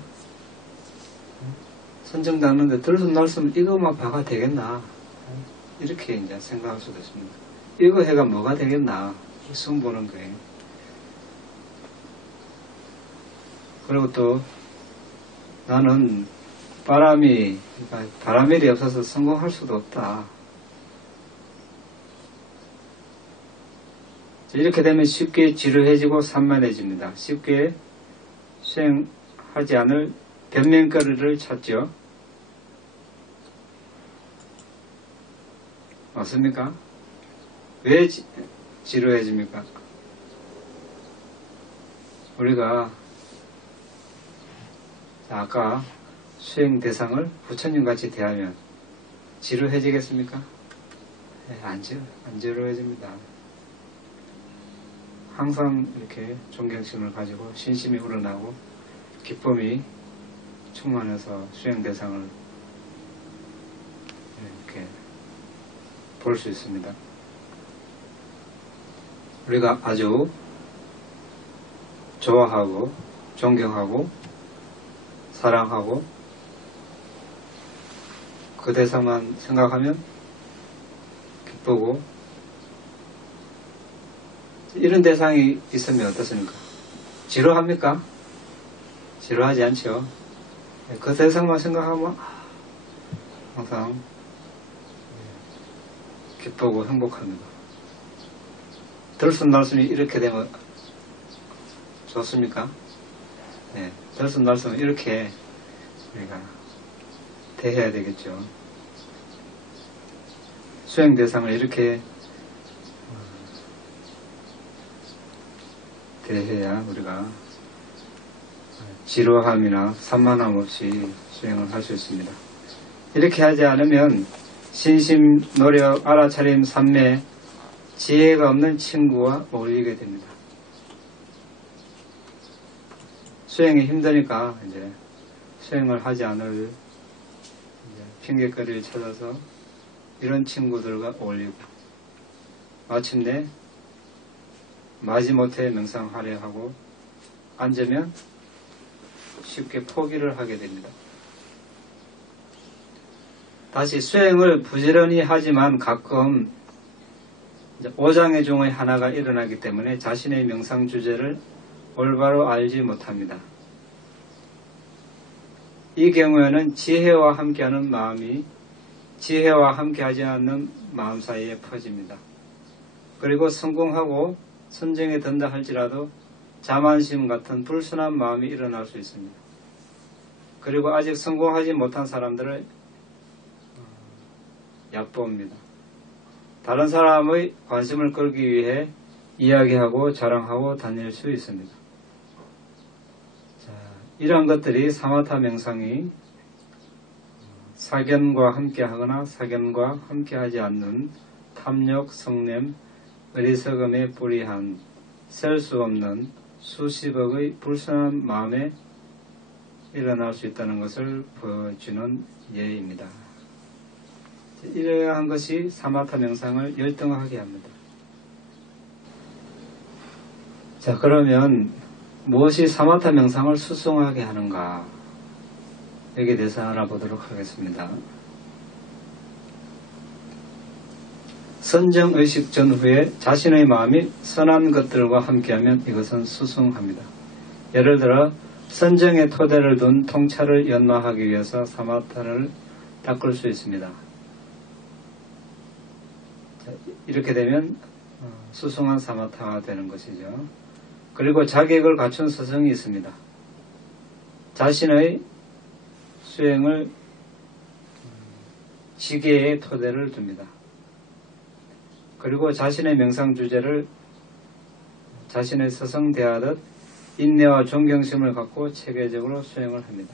선정닦는데 들숨날숨 이거만 봐가 되겠나? 이렇게 이제 생각할 수도 있습니다. 이거 해가 뭐가 되겠나? 숨 보는 거예요. 그리고 또 나는 바람일이 없어서 성공할 수도 없다. 이렇게 되면 쉽게 지루해지고 산만해집니다. 쉽게 수행하지 않을 변명거리를 찾죠. 맞습니까? 왜 지루해집니까? 우리가 아까 수행 대상을 부처님같이 대하면 지루해지겠습니까? 네, 안 지루해집니다. 항상 이렇게 존경심을 가지고 신심이 우러나고 기쁨이 충만해서 수행 대상을 이렇게 볼 수 있습니다. 우리가 아주 좋아하고 존경하고 사랑하고 그 대상만 생각하면 기쁘고, 이런 대상이 있으면 어떻습니까? 지루합니까? 지루하지 않죠. 그 대상만 생각하면 항상 기쁘고 행복합니다. 들숨날숨이 이렇게 되면 좋습니까? 네, 들숨날숨은 이렇게 우리가 대해야 되겠죠. 수행 대상을 이렇게 대해야 우리가 지루함이나 산만함 없이 수행을 할 수 있습니다. 이렇게 하지 않으면 신심, 노력, 알아차림, 삼매, 지혜가 없는 친구와 어울리게 됩니다. 수행이 힘드니까 이제 수행을 하지 않을 핑계거리를 찾아서 이런 친구들과 어울리고, 마침내 마지못해 명상하려 하고 앉으면 쉽게 포기를 하게 됩니다. 다시 수행을 부지런히 하지만 가끔 오장의 중의 하나가 일어나기 때문에 자신의 명상 주제를 올바로 알지 못합니다. 이 경우에는 지혜와 함께하는 마음이 지혜와 함께하지 않는 마음 사이에 퍼집니다. 그리고 성공하고 선정에 든다 할지라도 자만심 같은 불순한 마음이 일어날 수 있습니다. 그리고 아직 성공하지 못한 사람들을 얕봅니다. 다른 사람의 관심을 끌기 위해 이야기하고 자랑하고 다닐 수 있습니다. 자, 이러한 것들이 사마타 명상이 사견과 함께하거나 사견과 함께하지 않는 탐욕, 성냄, 어리석음에 뿌리한 셀 수 없는 수십억의 불순한 마음에 일어날 수 있다는 것을 보여주는 예입니다. 이러한 것이 사마타 명상을 열등하게 합니다. 자, 그러면 무엇이 사마타 명상을 수승하게 하는가? 여기에 대해서 알아보도록 하겠습니다. 선정의식 전후에 자신의 마음이 선한 것들과 함께하면 이것은 수승합니다. 예를 들어 선정의 토대를 둔 통찰을 연마하기 위해서 사마타를 닦을 수 있습니다. 자, 이렇게 되면 수승한 사마타가 되는 것이죠. 그리고 자격을 갖춘 스승이 있습니다. 자신의 수행을 지계의 토대를 둡니다. 그리고 자신의 명상 주제를 자신의 스승 대하듯 인내와 존경심을 갖고 체계적으로 수행을 합니다.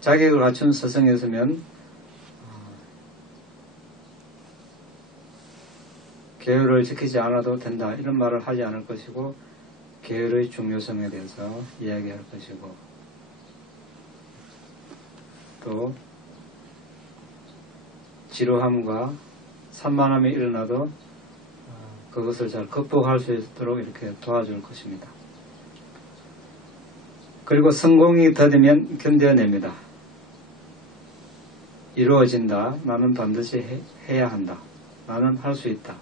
자격을 갖춘 스승이 있으면 계율을 지키지 않아도 된다 이런 말을 하지 않을 것이고, 계율의 중요성에 대해서 이야기할 것이고, 또 지루함과 산만함이 일어나도 그것을 잘 극복할 수 있도록 이렇게 도와줄 것입니다. 그리고 성공이 더디면 견뎌냅니다. 이루어진다. 나는 반드시 해야 한다. 나는 할 수 있다.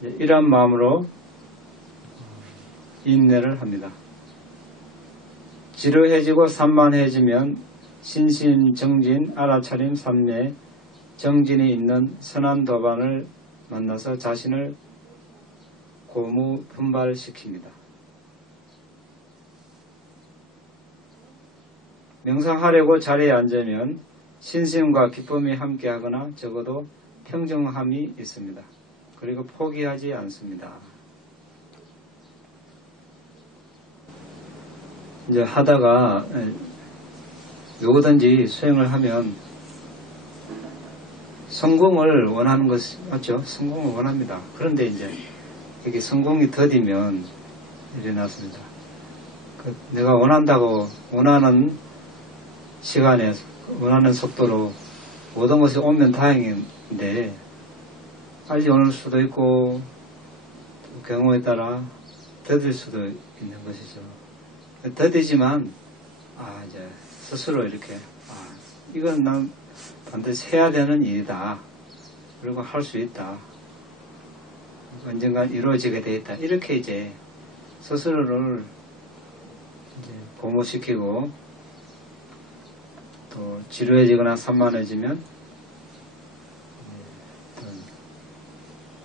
이러한 마음으로 인내를 합니다. 지루해지고 산만해지면 신심, 정진, 알아차림, 삼매, 정진이 있는 선한 도반을 만나서 자신을 고무 분발시킵니다. 명상하려고 자리에 앉으면 신심과 기쁨이 함께하거나 적어도 평정함이 있습니다. 그리고 포기하지 않습니다. 이제 하다가 누구든지 수행을 하면 성공을 원하는 것이 맞죠? 성공을 원합니다. 그런데 이제 이게 성공이 더디면 일어났습니다. 내가 원하는 시간에 원하는 속도로 모든 것이 오면 다행인데 빨리 오는 수도 있고 경우에 따라 더딜 수도 있는 것이죠. 더디지만 이제 스스로 이렇게 이건 난 반드시 해야 되는 일이다. 그리고 할 수 있다. 언젠간 이루어지게 돼 있다. 이렇게 이제 스스로를 이제 보호시키고 또 지루해지거나 산만해지면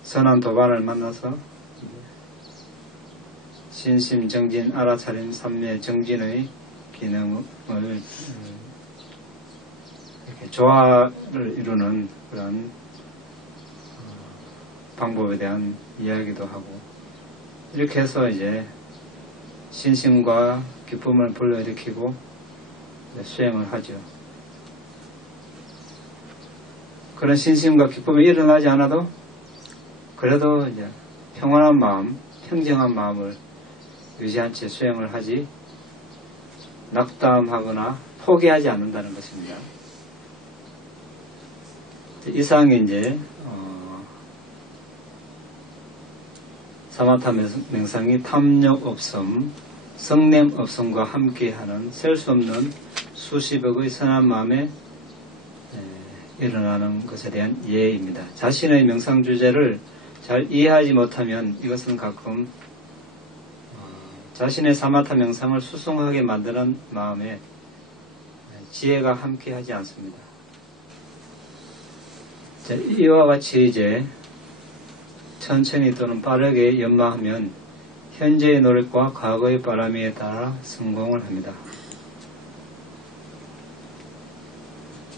선한 도반을 만나서 신심 정진 알아차림 삼매 정진의 기능을 이렇게 조화를 이루는 그런 방법에 대한 이야기도 하고 이렇게 해서 이제 신심과 기쁨을 불러일으키고 수행을 하죠. 그런 신심과 기쁨이 일어나지 않아도 그래도 이제 평안한 마음, 평정한 마음을 유지한 채 수행을 하지 낙담하거나 포기하지 않는다는 것입니다. 이상이 이제 사마타 명상이 탐욕 없음, 성냄 없음과 함께하는 셀 수 없는 수십억의 선한 마음에 일어나는 것에 대한 예입니다. 자신의 명상 주제를 잘 이해하지 못하면 이것은 가끔 자신의 사마타 명상을 수승하게 만드는 마음에 지혜가 함께하지 않습니다. 자, 이와 같이 이제 천천히 또는 빠르게 연마하면 현재의 노력과 과거의 바람에 따라 성공을 합니다.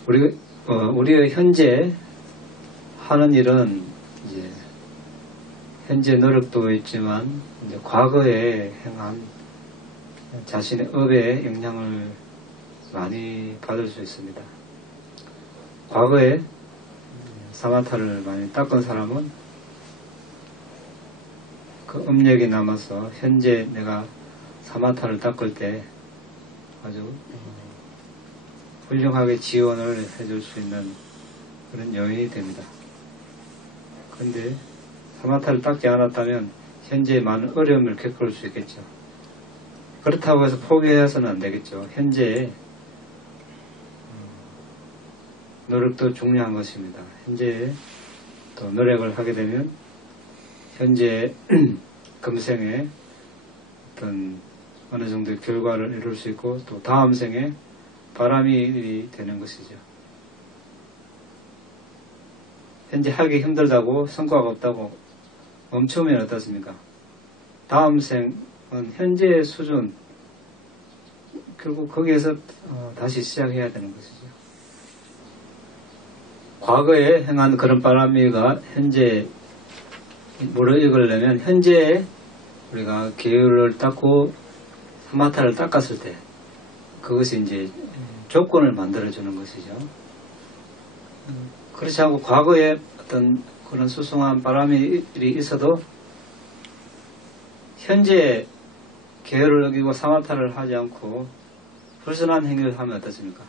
우리의 현재 하는 일은 이제 현재 노력도 있지만 이제 과거에 행한 자신의 업의 영향을 많이 받을 수 있습니다. 과거에 사마타를 많이 닦은 사람은 그 업력이 남아서 현재 내가 사마타를 닦을 때 아주 훌륭하게 지원을 해줄 수 있는 그런 요인이 됩니다. 그런데 사마타를 닦지 않았다면 현재 많은 어려움을 겪을 수 있겠죠. 그렇다고 해서 포기해서는 안 되겠죠. 현재 노력도 중요한 것입니다. 현재 또 노력을 하게 되면 현재 금생에 어떤 어느 정도의 결과를 이룰 수 있고 또 다음 생에 바람이 되는 것이죠. 현재 하기 힘들다고 성과가 없다고 멈추면 어떻습니까? 다음 생은 현재의 수준 결국 거기에서 다시 시작해야 되는 것이죠. 과거에 행한 그런 바람이가 현재 무르익으려면 현재 우리가 계율을 닦고 사마타를 닦았을 때 그것이 이제 조건을 만들어주는 것이죠. 그렇지 않고 과거에 어떤 그런 수승한 바람이 있어도 현재 계율을 어기고 사마타를 하지 않고 불순한 행위를 하면 어떻습니까?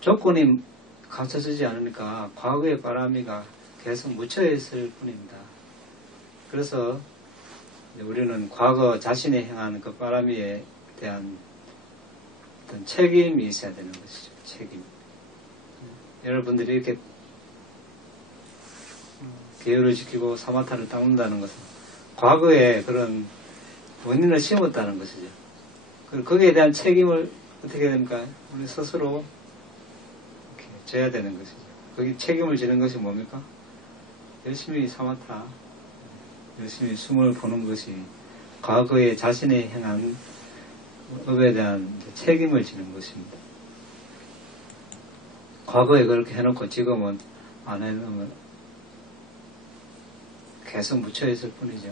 조건이 갖춰지지 않으니까 과거의 바람이가 계속 묻혀있을 뿐입니다. 그래서 우리는 과거 자신이 행한 그 바람이에 대한 어떤 책임이 있어야 되는 것이죠. 책임. 여러분들이 이렇게 계율을 지키고 사마타를 닦는다는 것은 과거에 그런 원인을 심었다는 것이죠. 그리고 거기에 대한 책임을 어떻게 됩니까? 우리 스스로 이렇게 져야 되는 것이죠. 거기 책임을 지는 것이 뭡니까? 열심히 사마타, 열심히 숨을 보는 것이 과거에 자신이 행한 업에 대한 책임을 지는 것입니다. 과거에 그렇게 해놓고 지금은 안 해놓으면 계속 묻혀있을 뿐이죠.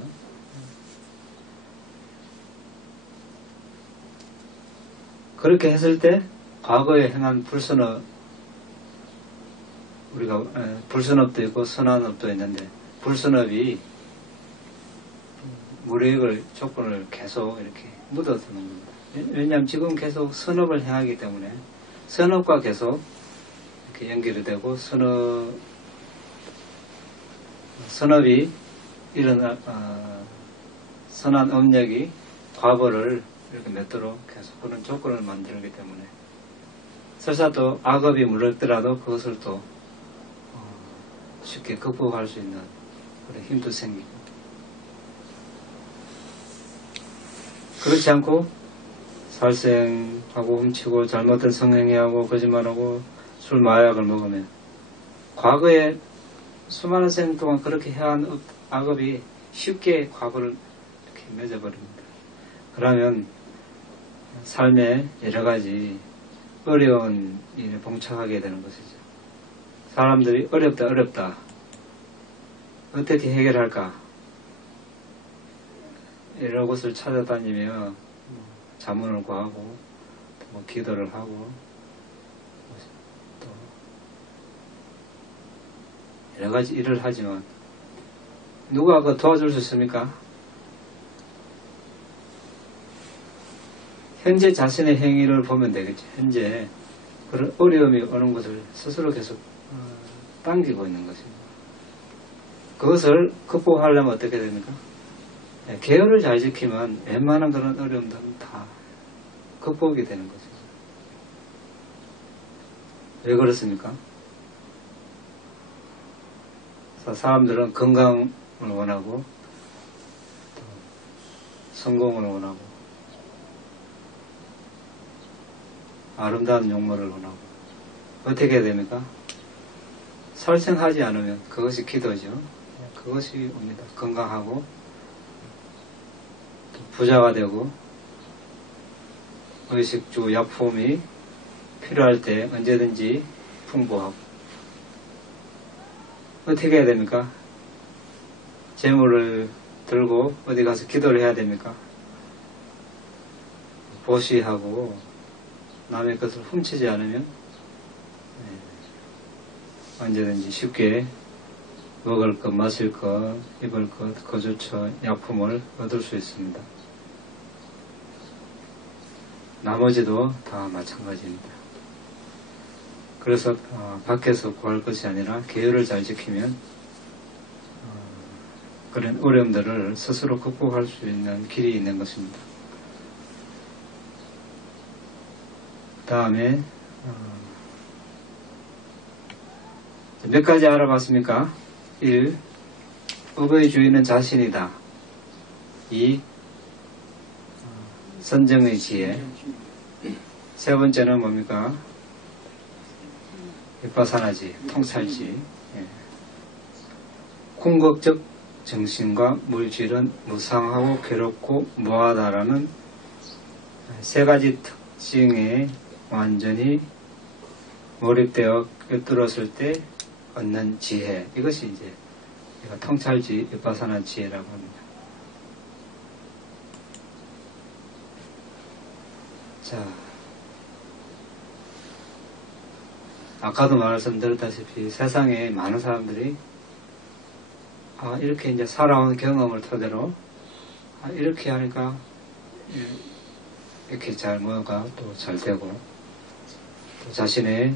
그렇게 했을 때 과거에 행한 우리가 불선업도 있고 선한업도 있는데, 불선업이 무례익을 조건을 계속 이렇게 묻어두는 겁니다. 왜냐하면 지금 계속 선업을 행하기 때문에 선업과 계속 이렇게 연결이 되고, 선업이 이런 선한 업력이 과거를 이렇게 맺도록 계속 그런 조건을 만들기 때문에, 설사 또 악업이 물렀더라도 그것을 또 쉽게 극복할 수 있는 그런 힘도 생기고, 그렇지 않고 살생하고 훔치고 잘못된 성행위하고 거짓말하고 술 마약을 먹으면 과거에 수많은 생 동안 그렇게 해한 악업이 쉽게 과거를 이렇게 맺어버립니다. 그러면 삶에 여러 가지 어려운 일에 봉착하게 되는 것이죠. 사람들이 어렵다 어떻게 해결할까 여러 곳을 찾아다니며 자문을 구하고 또 기도를 하고 또 여러 가지 일을 하지만 누가 그 도와줄 수 있습니까? 현재 자신의 행위를 보면 되겠죠. 현재 그런 어려움이 오는 것을 스스로 계속 당기고 있는 것입니다. 그것을 극복하려면 어떻게 됩니까? 계율을 잘 지키면 웬만한 그런 어려움들은 다 극복이 되는 거죠. 왜 그렇습니까? 사람들은 건강을 원하고 또 성공을 원하고 아름다운 용모를 원하고 어떻게 해야 됩니까? 살생하지 않으면 그것이 기도죠. 그것이 옵니다. 건강하고 또 부자가 되고 의식주 약품이 필요할 때 언제든지 풍부하고 어떻게 해야 됩니까? 재물을 들고 어디 가서 기도를 해야 됩니까? 보시하고 남의 것을 훔치지 않으면 언제든지 쉽게 먹을 것, 마실 것, 입을 것, 거주처, 약품을 얻을 수 있습니다. 나머지도 다 마찬가지입니다. 그래서 밖에서 구할 것이 아니라 계율을 잘 지키면 그런 어려움들을 스스로 극복할 수 있는 길이 있는 것입니다. 그 다음에 몇 가지 알아봤습니까? 1. 업의 주인은 자신이다. 2. 선정의 지혜. 세 번째는 뭡니까? 윗바사나지, 통찰지. 궁극적 정신과 물질은 무상하고 괴롭고 무하다라는 세 가지 특징에 완전히 몰입되어 꿰뚫었을 때 얻는 지혜. 이것이 이제 통찰지, 윗바사나 지혜라고 합니다. 자, 아까도 말씀드렸다시피 세상에 많은 사람들이 이렇게 이제 살아온 경험을 토대로 이렇게 하니까 이렇게 잘 뭐가 또 잘 되고 또 자신의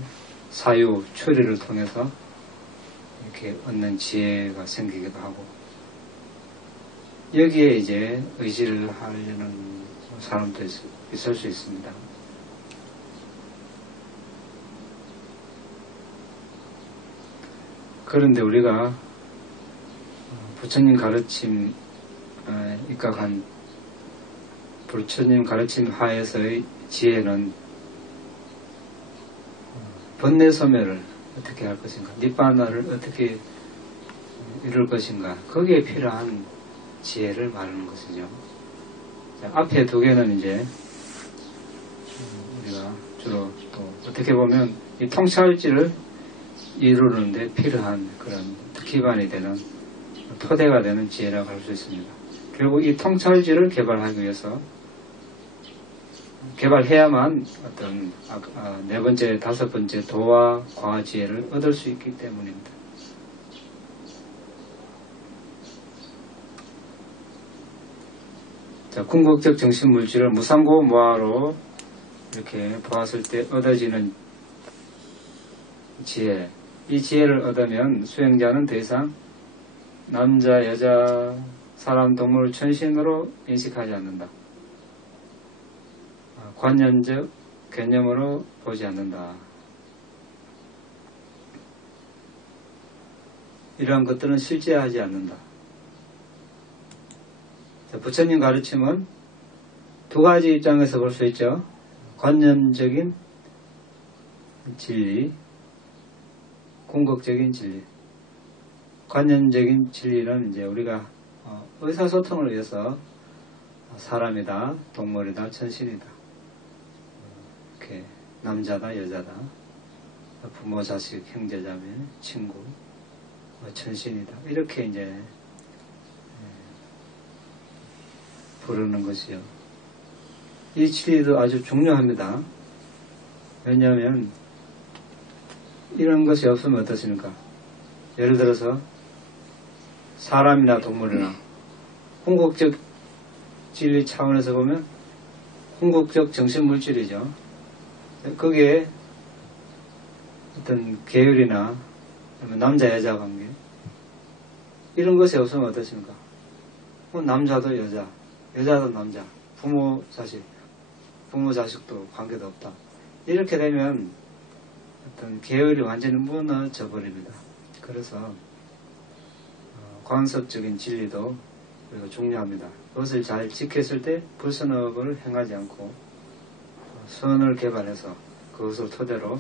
사유, 추리를 통해서 이렇게 얻는 지혜가 생기기도 하고 여기에 이제 의지를 하려는 사람도 있을 수 있습니다. 그런데 우리가 부처님 가르침 입각한 부처님 가르침 하에서의 지혜는 번뇌 소멸을 어떻게 할 것인가, 니바나를 어떻게 이룰 것인가, 거기에 필요한 지혜를 말하는 것이죠. 자, 앞에 두 개는 이제 우리가 주로 또 어떻게 보면 이 통찰지를 이루는데 필요한 그런 기반이 되는 토대가 되는 지혜라고 할 수 있습니다. 결국 이 통찰지를 개발하기 위해서 개발해야만 어떤 네 번째, 다섯 번째 도와 과와 지혜를 얻을 수 있기 때문입니다. 자, 궁극적 정신물질을 무상고 무아로 이렇게 보았을 때 얻어지는 지혜, 이 지혜를 얻으면 수행자는 더 이상 남자, 여자, 사람, 동물, 천신으로 인식하지 않는다. 관념적 개념으로 보지 않는다. 이러한 것들은 실제하지 않는다. 자, 부처님 가르침은 두 가지 입장에서 볼 수 있죠. 관념적인 진리, 궁극적인 진리. 관념적인 진리는 이제 우리가 의사소통을 위해서 사람이다, 동물이다, 천신이다, 이렇게 남자다, 여자다, 부모, 자식, 형제, 자매, 친구, 천신이다, 이렇게 이제 부르는 것이요. 이 진리도 아주 중요합니다. 왜냐하면 이런 것이 없으면 어떻습니까? 예를 들어서 사람이나 동물이나 궁극적 진리 차원에서 보면 궁극적 정신물질이죠. 거기에 어떤 계율이나 남자 여자 관계 이런 것이 없으면 어떻습니까? 남자도 여자, 여자도 남자, 부모 자식, 부모 자식도 관계도 없다. 이렇게 되면 어떤 계율이 완전히 무너져 버립니다. 그래서 관습적인 진리도 우리가 중요합니다. 그것을 잘 지켰을 때 불선업을 행하지 않고 선을 개발해서 그것을 토대로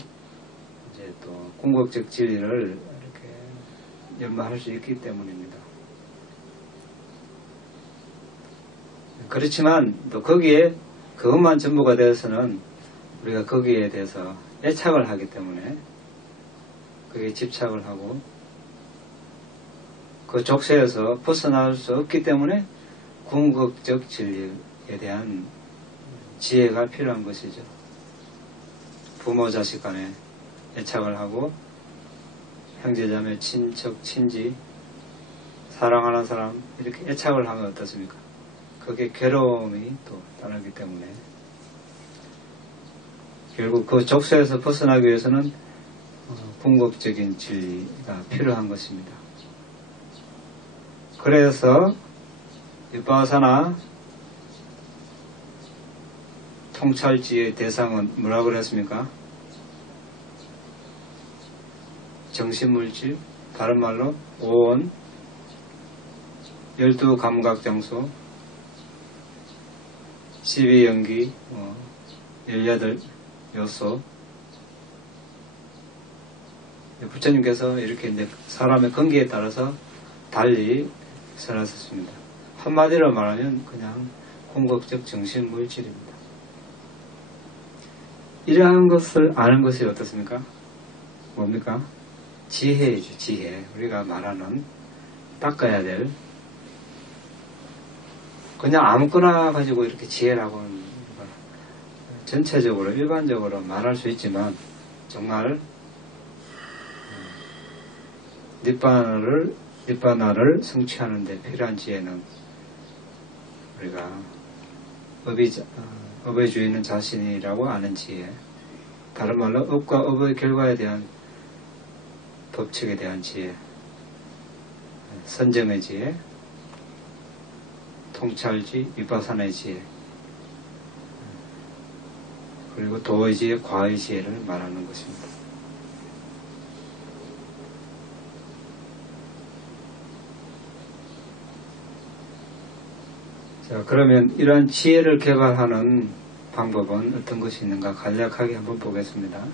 이제 또 궁극적 진리를 이렇게 연마할 수 있기 때문입니다. 그렇지만 또 거기에 그것만 전부가 되어서는 우리가 거기에 대해서 애착을 하기 때문에 그게 집착을 하고 그 족쇄에서 벗어날 수 없기 때문에 궁극적 진리에 대한 지혜가 필요한 것이죠. 부모 자식 간에 애착을 하고 형제자매 친척 친지 사랑하는 사람 이렇게 애착을 하면 어떻습니까? 그게 괴로움이 또 따르기 때문에 결국 그 족쇄에서 벗어나기 위해서는 궁극적인 진리가 필요한 것입니다. 그래서 위파사나 통찰지의 대상은 뭐라고 그랬습니까? 정신물질, 다른 말로 오온, 12감각장소, 12연기, 18요소. 부처님께서 이렇게 이제 사람의 건기에 따라서 달리 설하셨습니다. 한마디로 말하면 그냥 궁극적 정신물질입니다. 이러한 것을 아는 것이 어떻습니까? 뭡니까? 지혜이죠, 지혜. 우리가 말하는 닦아야 될 그냥 아무거나 가지고 이렇게 지혜라고 전체적으로 일반적으로 말할 수 있지만 정말 니바나를 성취하는 데 필요한 지혜는 우리가 업의 주인은 자신이라고 아는 지혜, 다른 말로 업과 업의 결과에 대한 법칙에 대한 지혜, 선정의 지혜, 통찰지, 위파사나의 지혜, 그리고 도의 지혜, 과의 지혜를 말하는 것입니다. 자, 그러면 이러한 지혜를 개발하는 방법은 어떤 것이 있는가 간략하게 한번 보겠습니다.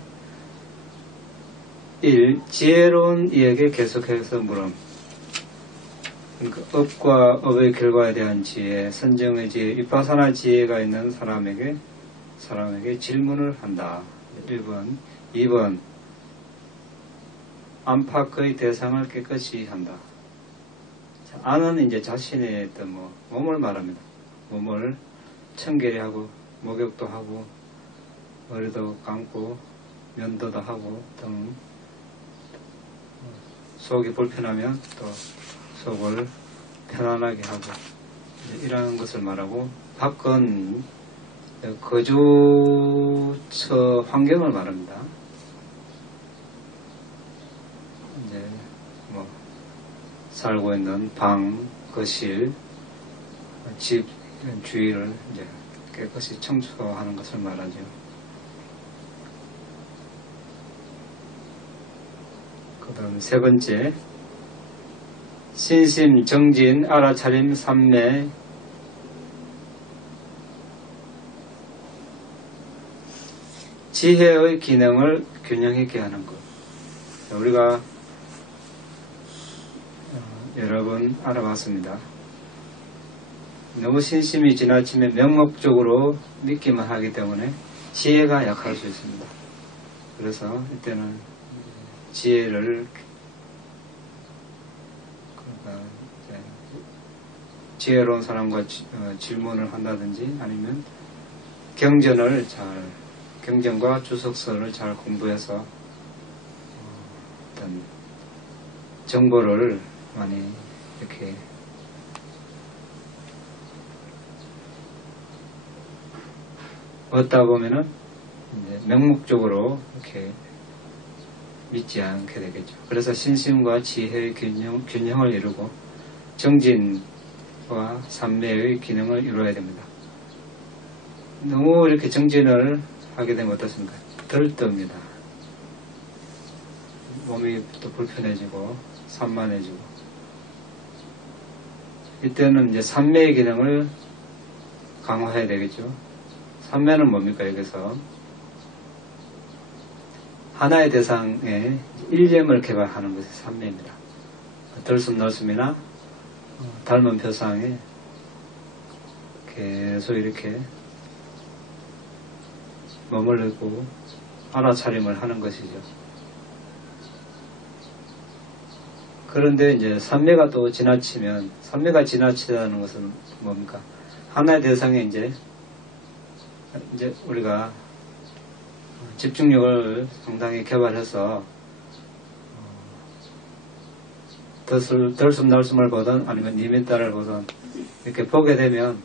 1. 지혜로운 이에게 계속해서 물음. 그러니까 업과 업의 결과에 대한 지혜, 선정의 지혜, 위파사나 지혜가 있는 사람에게 질문을 한다. 1번. 2번. 안팎의 대상을 깨끗이 한다. 안은 이제 자신의 어떤 몸을 말합니다. 몸을 청결히 하고 목욕도 하고 머리도 감고 면도도 하고 등 속이 불편하면 또 속을 편안하게 하고 이러한 것을 말하고 밖은 거주처 환경을 말합니다. 이제 뭐 살고 있는 방, 거실, 집 주위를 이제 깨끗이 청소하는 것을 말하죠. 그 다음 세 번째, 신심, 정진, 알아차림, 삼매, 지혜의 기능을 균형 있게 하는 것. 우리가 여러 번 알아봤습니다. 너무 신심이 지나치면 명목적으로 믿기만 하기 때문에 지혜가 약할 수 있습니다. 그래서 이때는 지혜를 지혜로운 사람과 질문을 한다든지 아니면 경전과 주석서를 잘 공부해서 어떤 정보를 많이 이렇게 얻다 보면은 이제 명목적으로 이렇게 믿지 않게 되겠죠. 그래서 신심과 지혜의 균형을 이루고 정진과 삼매의 기능을 이루어야 됩니다. 너무 이렇게 정진을 하게 되면 어떻습니까? 들뜹니다. 몸이 또 불편해지고 산만해지고 이때는 이제 삼매의 기능을 강화해야 되겠죠. 삼매는 뭡니까? 여기서 하나의 대상에 일념을 개발하는 것이 삼매입니다. 들숨날숨이나 닮은 표상에 계속 이렇게 머무르고 알아차림을 하는 것이죠. 그런데 이제 삼매가 또 지나치면, 삼매가 지나치다는 것은 뭡니까? 하나의 대상에 이제 우리가 집중력을 상당히 개발해서 들숨날숨을 보든 아니면 니밋다를 보든 이렇게 보게 되면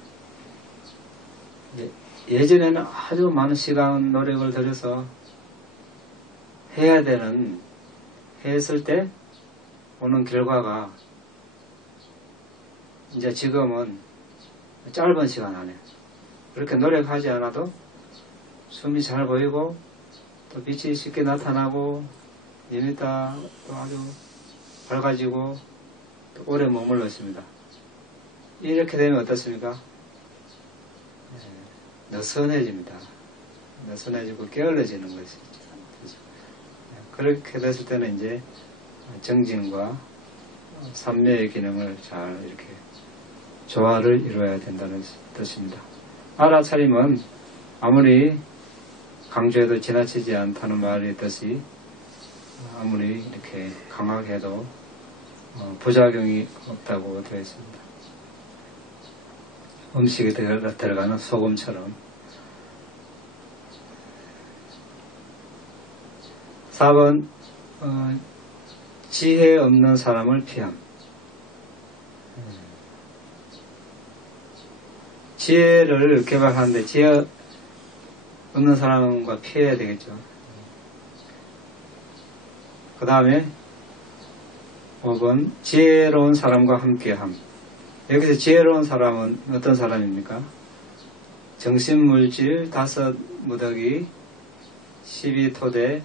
예전에는 아주 많은 시간 노력을 들여서 했을 때 오는 결과가 이제 지금은 짧은 시간 안에 그렇게 노력하지 않아도 숨이 잘 보이고 또 빛이 쉽게 나타나고 니밋다 또 아주 밝아지고 또 오래 머물러 있습니다. 이렇게 되면 어떻습니까? 느슨해집니다. 느슨해지고 게을러지는 것이죠. 그렇게 됐을 때는 이제 정진과 삼매의 기능을 잘 이렇게 조화를 이루어야 된다는 뜻입니다. 알아차림은 아무리 강조해도 지나치지 않다는 말이 있듯이 아무리 이렇게 강하게 해도 부작용이 없다고 되어 있습니다. 음식에 들어가는 소금처럼. 4번 지혜 없는 사람을 피함. 지혜를 개발하는데 지혜 없는 사람과 피해야 되겠죠. 그 다음에 5번 지혜로운 사람과 함께함. 여기서 지혜로운 사람은 어떤 사람입니까? 정신물질 5 무더기 12토대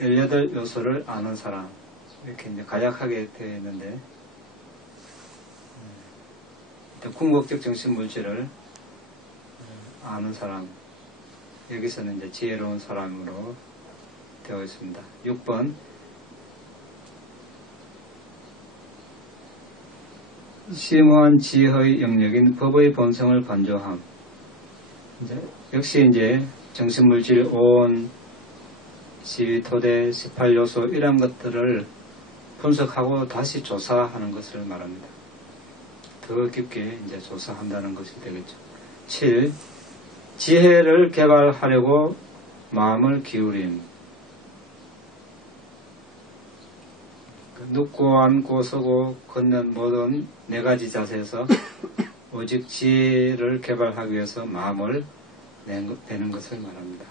18 요소를 아는 사람. 이렇게 이제 간략하게 되어 있는데 궁극적 정신물질을 아는 사람. 여기서는 이제 지혜로운 사람으로 되어 있습니다. 6번 심오한 지혜의 영역인 법의 본성을 반조함. 역시 이제 정신물질, 온, 12토대, 18요소 이런 것들을 분석하고 다시 조사하는 것을 말합니다. 더 깊게 이제 조사한다는 것이 되겠죠. 7. 지혜를 개발하려고 마음을 기울임. 눕고 앉고 서고 걷는 모든 4가지 자세에서 오직 지혜를 개발하기 위해서 마음을 내는 것을 말합니다.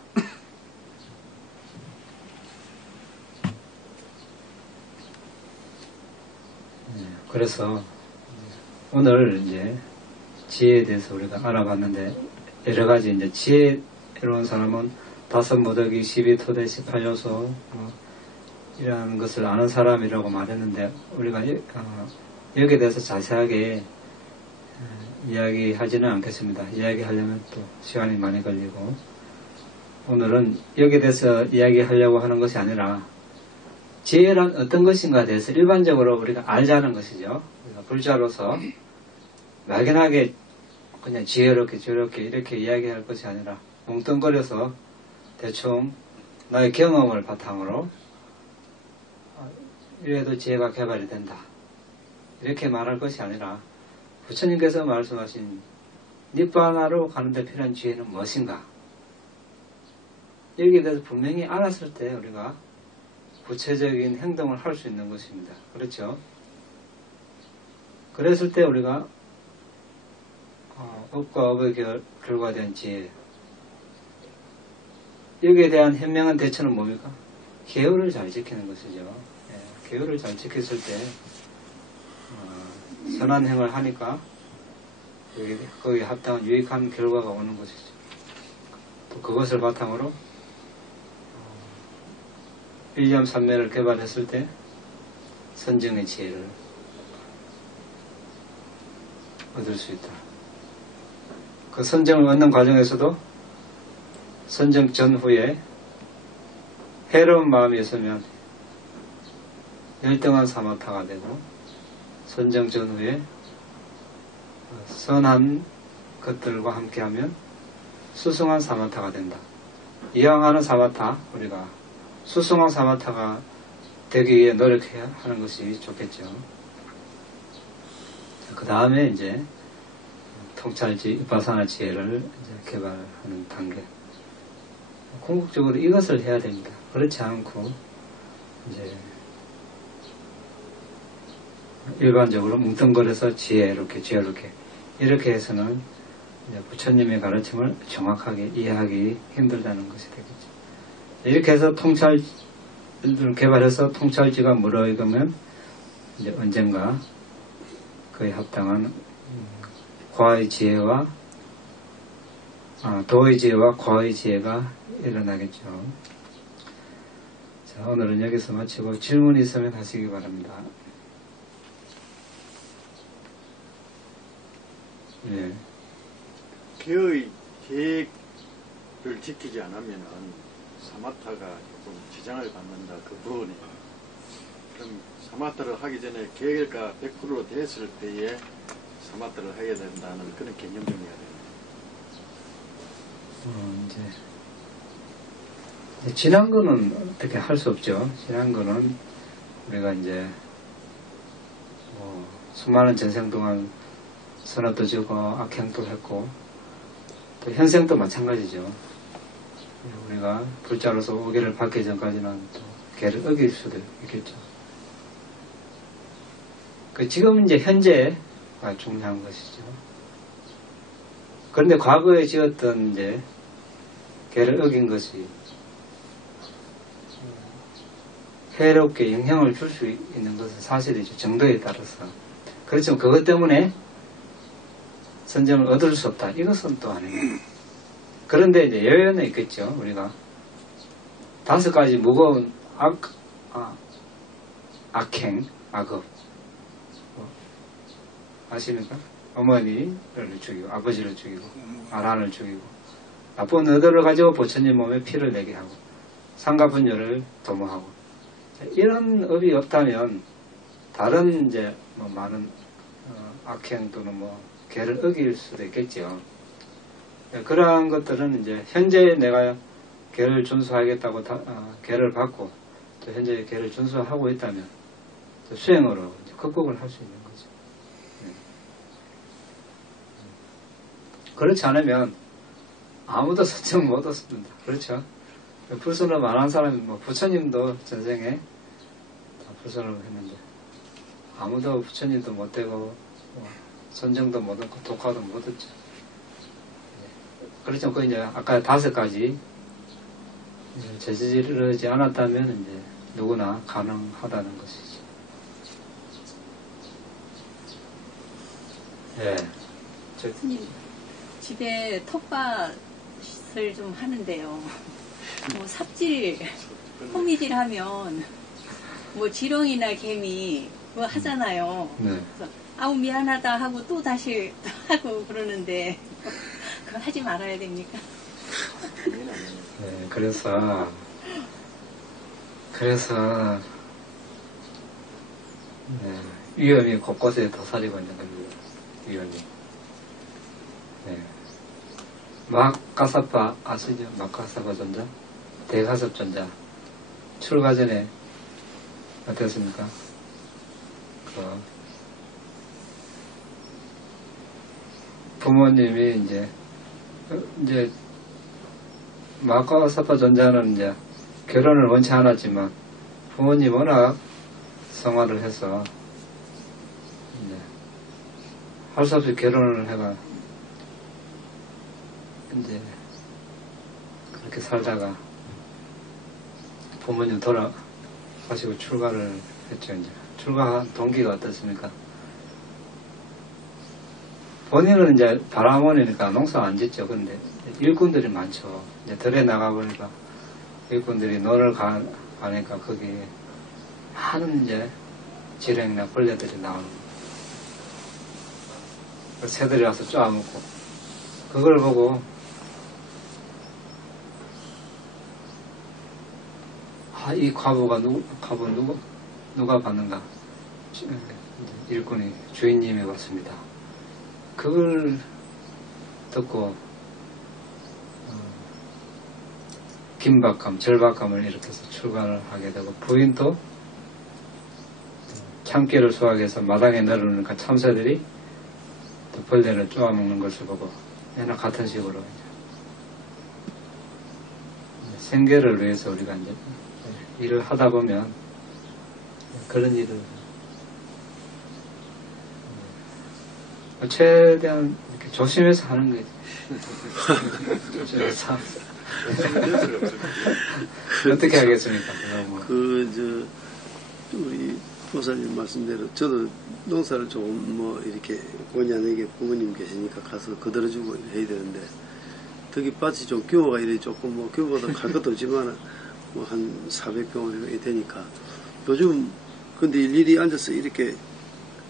그래서 오늘 이제 지혜에 대해서 우리가 알아봤는데, 여러 가지 이제 지혜로운 사람은 5무더기 12토대 18요소 이러한 것을 아는 사람이라고 말했는데, 우리가 여기에 대해서 자세하게 이야기하지는 않겠습니다. 이야기하려면 또 시간이 많이 걸리고, 오늘은 여기에 대해서 이야기하려고 하는 것이 아니라 지혜란 어떤 것인가에 대해서 일반적으로 우리가 알자는 것이죠. 우리가 불자로서 막연하게 그냥 지혜롭게 저렇게 이렇게 이야기할 것이 아니라 뭉뚱거려서 대충 나의 경험을 바탕으로 이래도 지혜가 개발이 된다, 이렇게 말할 것이 아니라 부처님께서 말씀하신 니바나로 가는데 필요한 지혜는 무엇인가, 여기에 대해서 분명히 알았을 때 우리가 구체적인 행동을 할 수 있는 것입니다. 그렇죠? 그랬을 때 우리가 업과 업의 결과된 지혜, 여기에 대한 현명한 대처는 뭡니까? 계율을 잘 지키는 것이죠. 예, 계율을 잘 지켰을 때 선한 행을 하니까 거기에 합당한 유익한 결과가 오는 것이죠. 또 그것을 바탕으로 일념삼매를 개발했을 때 선정의 지혜를 얻을 수 있다. 그 선정을 얻는 과정에서도 선정 전후에 해로운 마음이 있으면 열등한 사마타가 되고, 선정 전후에 선한 것들과 함께하면 수승한 사마타가 된다. 이왕하는 사마타, 우리가 수승한 사마타가 되기 위해 노력해야 하는 것이 좋겠죠. 그 다음에 이제 통찰지, 위파사나 지혜를 이제 개발하는 단계. 궁극적으로 이것을 해야 됩니다. 그렇지 않고 이제 일반적으로 뭉뚱거려서 지혜롭게 이렇게 해서는 이제 부처님의 가르침을 정확하게 이해하기 힘들다는 것이 되겠죠. 이렇게 해서 통찰을 개발해서 통찰지가 무르익으면 이제 언젠가 그에 합당한 과의 지혜와 도의 지혜와 과의 지혜가 일어나겠죠. 자, 오늘은 여기서 마치고 질문이 있으면 하시기 바랍니다. 예. 개의 계획을 지키지 않으면 사마타가 조금 지장을 받는다, 그 부분이. 그럼 사마타를 하기 전에 계획가 100% 됐을 때에 사마타를 하게 된다는 그런 개념 정리가 됩니다. 이제 지난 거는 어떻게 할 수 없죠. 지난 거는 우리가 이제 수많은 전생 동안 선업도 지고 악행도 했고, 또 현생도 마찬가지죠. 우리가 불자로서 오계를 받기 전까지는 또 계를 어길 수도 있겠죠. 지금 이제 현재가 중요한 것이죠. 그런데 과거에 지었던 이제 계를 어긴 것이 해롭게 영향을 줄 수 있는 것은 사실이죠. 정도에 따라서. 그렇지만 그것 때문에 선정을 얻을 수 없다, 이것은 또 아닙니다. 그런데 이제 여연은 있겠죠. 우리가 5가지 무거운 악행, 악업, 아십니까? 어머니를 죽이고 아버지를 죽이고 아란을 죽이고 나쁜 의도를 가지고 부처님 몸에 피를 내게 하고 상가분녀를 도모하고, 이런 업이 없다면 다른 이제 많은 악행 또는 계를 어길 수도 있겠죠. 그러한 것들은 이제 현재 내가 계를 준수하겠다고 계를 받고 또 현재 계를 준수하고 있다면 수행으로 이제 극복을 할 수 있는 거죠. 그렇지 않으면 아무도 선정 못 얻습니다. 그렇죠? 불선업 안 한 사람이 뭐 부처님도 전생에 다 불선업을 했는데 아무도 부처님도 못 되고 뭐 선정도 못 얻고 독화도 못 얻죠. 그렇죠. 그 이제 아까 5가지 저지르지 않았다면 이제 누구나 가능하다는 것이죠. 예. 스님, 집에 텃밭을 좀 하는데요. 뭐 삽질, 호미질 하면 뭐 지렁이나 개미 그거 하잖아요. 네. 그래서 아우 미안하다 하고 또 다시 하고 그러는데 그거 하지 말아야 됩니까? 네, 그래서 네, 위험이 곳곳에 도사리고 있는 겁니다. 위험이. 네. 마카사파 아시죠? 마카사파 전자, 대가섭 전자. 출가 전에 어땠습니까? 부모님이 이제 마카사파 전자는 이제 결혼을 원치 않았지만 부모님 워낙 성화를 해서 이제 할 수 없이 결혼을 해가 이제 그렇게 살다가 부모님 돌아가시고 출가를 했죠. 이제 출가한 동기가 어떻습니까? 본인은 이제 바라원이니까 농사 안 짓죠. 근데 일꾼들이 많죠. 이제 들에 나가보니까 일꾼들이 논을 가니까 거기에 많은 이제 지렁이나 벌레들이 나오는 거예요. 새들이 와서 쪼아먹고 그걸 보고 이 과부가 누가 받는가? 일꾼이 주인님이 받습니다. 그걸 듣고 긴박감, 절박감을 일으켜서 출가를 하게 되고 부인도 참깨를 수확해서 마당에 내려놓으니까 참새들이 또 벌레를 쪼아먹는 것을 보고 얘나 같은 식으로 이제 생계를 위해서 우리가 이제 일을 하다 보면 그런 일을 최대한 이렇게 조심해서 하는 거지. 조심해서. 어떻게 하겠습니까? 우리 보살님 말씀대로 저도 농사를 조금 뭐 이렇게 본의 아니게 부모님 계시니까 가서 거들어주고 해야 되는데 특히 밭이 좀 규모가 이래 조금 뭐 규모보다 갈 것도 없지만 뭐 한 400평 되니까 요즘 근데 일일이 앉아서 이렇게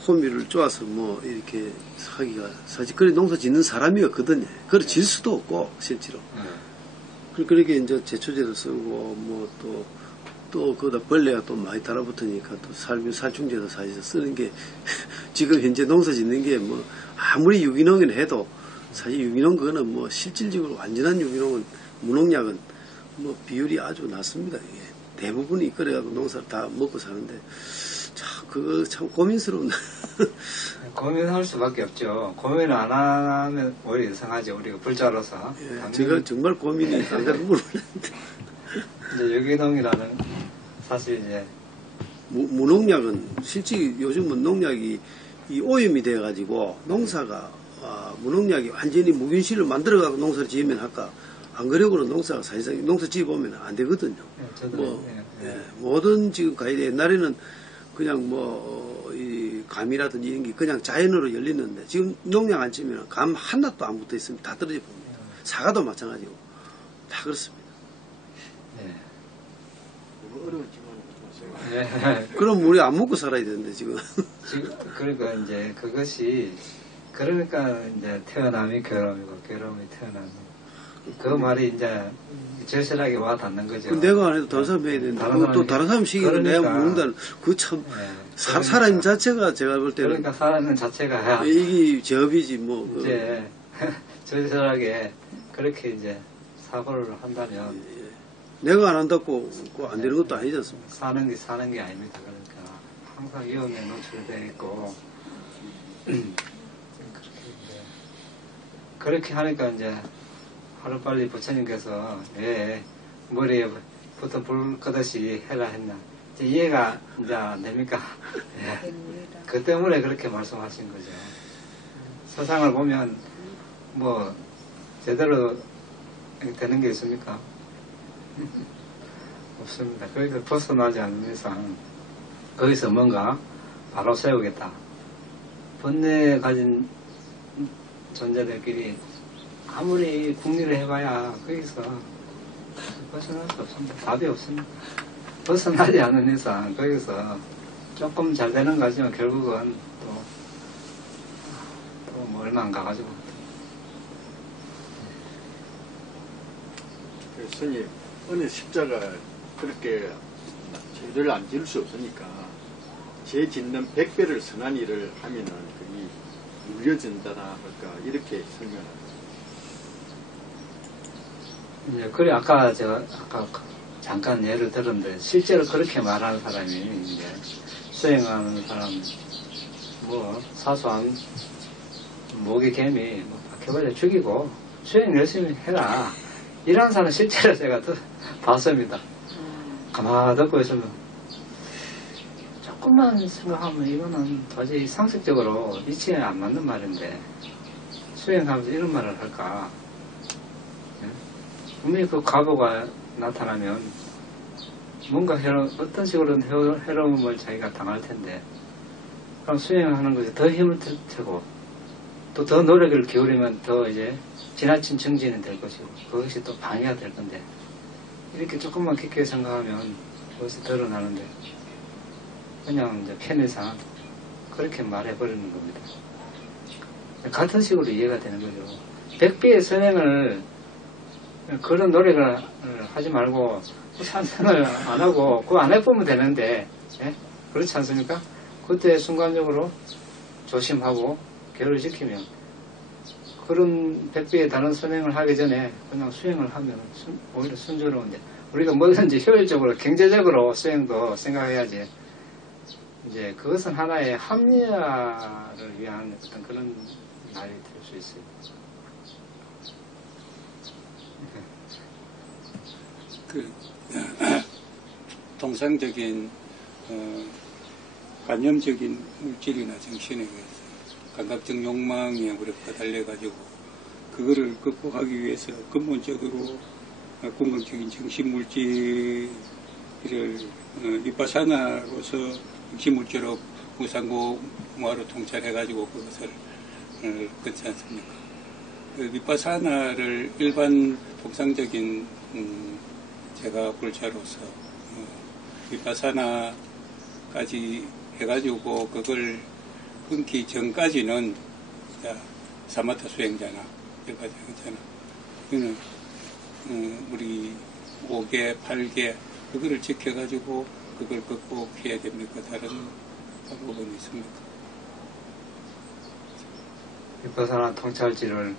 호미를 쪼아서 뭐 이렇게 하기가 사실 그래 농사 짓는 사람이 없거든요. 그래 질 수도 없고 실제로. 그렇게 이제 제초제도 쓰고 뭐 또 거기다 벌레가 또 많이 달아붙으니까 또 살충제도 사실 쓰는 게 지금 현재 농사 짓는 게 뭐 아무리 유기농이라 해도 사실 유기농 그거는 뭐 실질적으로 완전한 유기농은 무농약은 뭐 비율이 아주 낮습니다. 이게 대부분이 그래가지고 농사를 다 먹고 사는데 참 그거 참 고민스러운. 고민할 수밖에 없죠. 고민을 안 하면 오히려 이상하죠. 우리가 불자로서. 예, 제가 정말 고민이 안 가는 모르겠는데. 이제 유기농이라는 사실 이제 무농약은 실제 요즘은 농약이 이 오염이 돼가지고 농사가 무농약이 완전히 무균실을 만들어가고 농사를 지으면 할까 안 그러고는 농사가 사실상 농사 지어보면 안 되거든요. 모든 지금 가이드 옛날에는 그냥 이 감이라든지 이런 게 그냥 자연으로 열리는데 지금 농약 안 치면 감 하나도 안 붙어 있으면 다 떨어져 봅니다. 사과도 마찬가지고 다 그렇습니다. 그럼 우리 안 먹고 살아야 되는데 지금 그러니까 이제 그것이 그러니까 이제 태어남이 괴로움이고 괴로움이 태어남이 그 말이 이제 절실하게 와 닿는 거죠. 내가 안 해도 다른 사람 해야 되는데 또 다른 사람 시기를 내가 먹는다는 그 참 사람 자체가 제가 볼 때는 그러니까 사람 자체가 이게 제업이지 뭐 이제 절실하게 그렇게 이제 사고를 한다면 내가 안 한다고 안 되는 것도 아니지 않습니까? 사는 게 아닙니다. 그러니까 항상 위험에 노출되어 있고 그렇게 이제 그렇게 하니까 이제 하루빨리 부처님께서 왜 머리에 부터 불 끄듯이 해라 했나. 이제 이해가 이제 안 됩니까? 예. 그 때문에 그렇게 말씀하신 거죠. 세상을 보면 뭐 제대로 되는 게 있습니까? 없습니다. 거기서 벗어나지 않는 이상 거기서 뭔가 바로 세우겠다. 번뇌 가진 존재들끼리 아무리 궁리를 해봐야 거기서 벗어날 수 없습니다. 답이 없습니다. 벗어나지 않는 이상 거기서 조금 잘 되는 거지만 결국은 또 뭐 얼마 안 가가지고. 스님, 어느 십자가 그렇게 죄를 안 지을 수 없으니까 죄 짓는 100배를 선한 일을 하면은 그게 물려진다나 할까 이렇게 설명합니다. 이제 그래 아까 제가 잠깐 예를 들었는데 실제로 그렇게 말하는 사람이 이제 수행하는 사람 뭐 사소한 모기 개미 뭐 바퀴벌레 죽이고 수행 열심히 해라 이런 사람 실제로 제가 또 봤습니다. 가만히 듣고 있으면 조금만 생각하면 이거는 도저히 상식적으로 이치에 안 맞는 말인데 수행하면서 이런 말을 할까. 분명히 그 과보가 나타나면 뭔가 어떤 식으로든 해로움을 자기가 당할 텐데 그럼 수행하는 것이 더 힘을 테고 또 더 노력을 기울이면 더 이제 지나친 정진이 될 것이고 그것이 또 방해가 될 건데 이렇게 조금만 깊게 생각하면 그것이 드러나는데 그냥 이제 편의상 그렇게 말해버리는 겁니다. 같은 식으로 이해가 되는 거죠. 100배의 선행을 그런 노력을 하지 말고 산행을 안 하고 그거 안 해보면 되는데 예? 그렇지 않습니까? 그때 순간적으로 조심하고 계를 지키면 그런 100배의 다른 선행을 하기 전에 그냥 수행을 하면 오히려 순조로운데 우리가 뭐든지 효율적으로 경제적으로 수행도 생각해야지 이제 그것은 하나의 합리화를 위한 어떤 그런 말이 될 수 있어요. 통상적인 관념적인 물질이나 정신에 의해서 감각적 욕망에 우리가 달려가지고 그거를 극복하기 위해서 근본적으로 궁극적인 정신 물질을 비파사나로서 정신 물질로 무상고무화로 통찰해가지고 그것을 그렇지 않습니까? 그 비파사나를 일반 통상적인 제가 불자로서 비파사나까지 해가지고 그걸 끊기 전까지는 사마타 수행자나 여기까지 하잖아. 이거는 우리 5개, 8개 그거를 지켜가지고 그걸 극복해야 됩니까? 다른 방법은 있습니까? 비파사나 통찰지를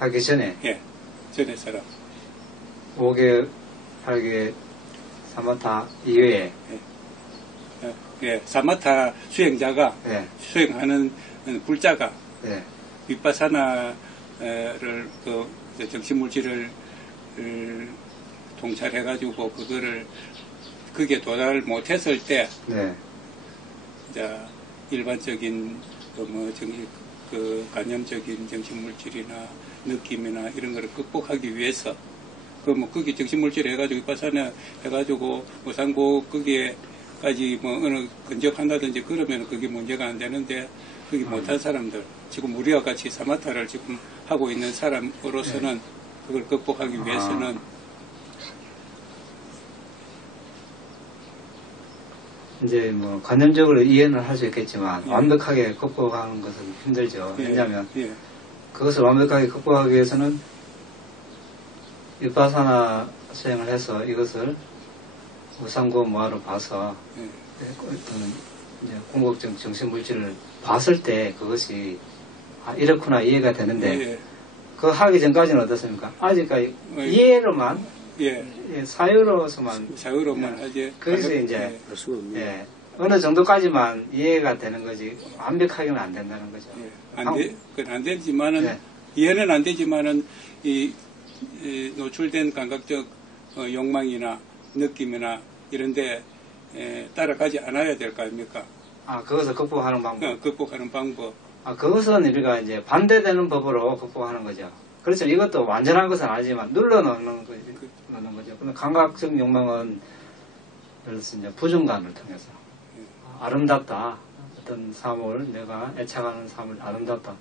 하기 전에. 예. 전에 사람. 5개, 8개, 사마타 이외에. 예, 사마타 수행자가, 예. 수행하는 불자가, 예. 비파사나를, 정신물질을 통찰해가지고, 그게 도달을 못했을 때, 네. 이제, 일반적인, 관념적인 정신물질이나 느낌이나 이런 거를 극복하기 위해서, 거기 정신물질 해가지고, 비파사나 해가지고, 무상고, 거기에까지 어느 근접한다든지 그러면 그게 문제가 안 되는데, 그게 못한 사람들, 지금 우리와 같이 사마타를 지금 하고 있는 사람으로서는, 네. 그걸 극복하기 위해서는, 이제 관념적으로 이해는 할 수 있겠지만, 예. 완벽하게 극복하는 것은 힘들죠. 예. 왜냐하면, 예. 그것을 완벽하게 극복하기 위해서는, 비파사나 수행을 해서 이것을 무상고무화로 봐서 예. 어떤 이제 궁극적 정신물질을 봤을 때 그것이 이렇구나 이해가 되는데 예. 그거 하기 전까지는 어떻습니까? 아직까지 예. 이해로만 예. 사유로서만 하지. 거기서 이제 할 수가 없네요. 예, 어느 정도까지만 이해가 되는 거지 완벽하게는 안 된다는 거죠. 예. 그건 안 되지만은 예. 이해는 안 되지만은 이 노출된 감각적 욕망이나 느낌이나 이런데 따라가지 않아야 될 거 아닙니까? 그것을 극복하는 방법. 극복하는 방법. 그것은 우리가 이제 반대되는 법으로 극복하는 거죠. 그렇죠. 이것도 완전한 것은 아니지만 눌러놓는 거죠. 근데 감각적 욕망은 예를 들어서 이제 부정관을 통해서 아름답다. 어떤 삶을 내가 애착하는 삶을 아름답다.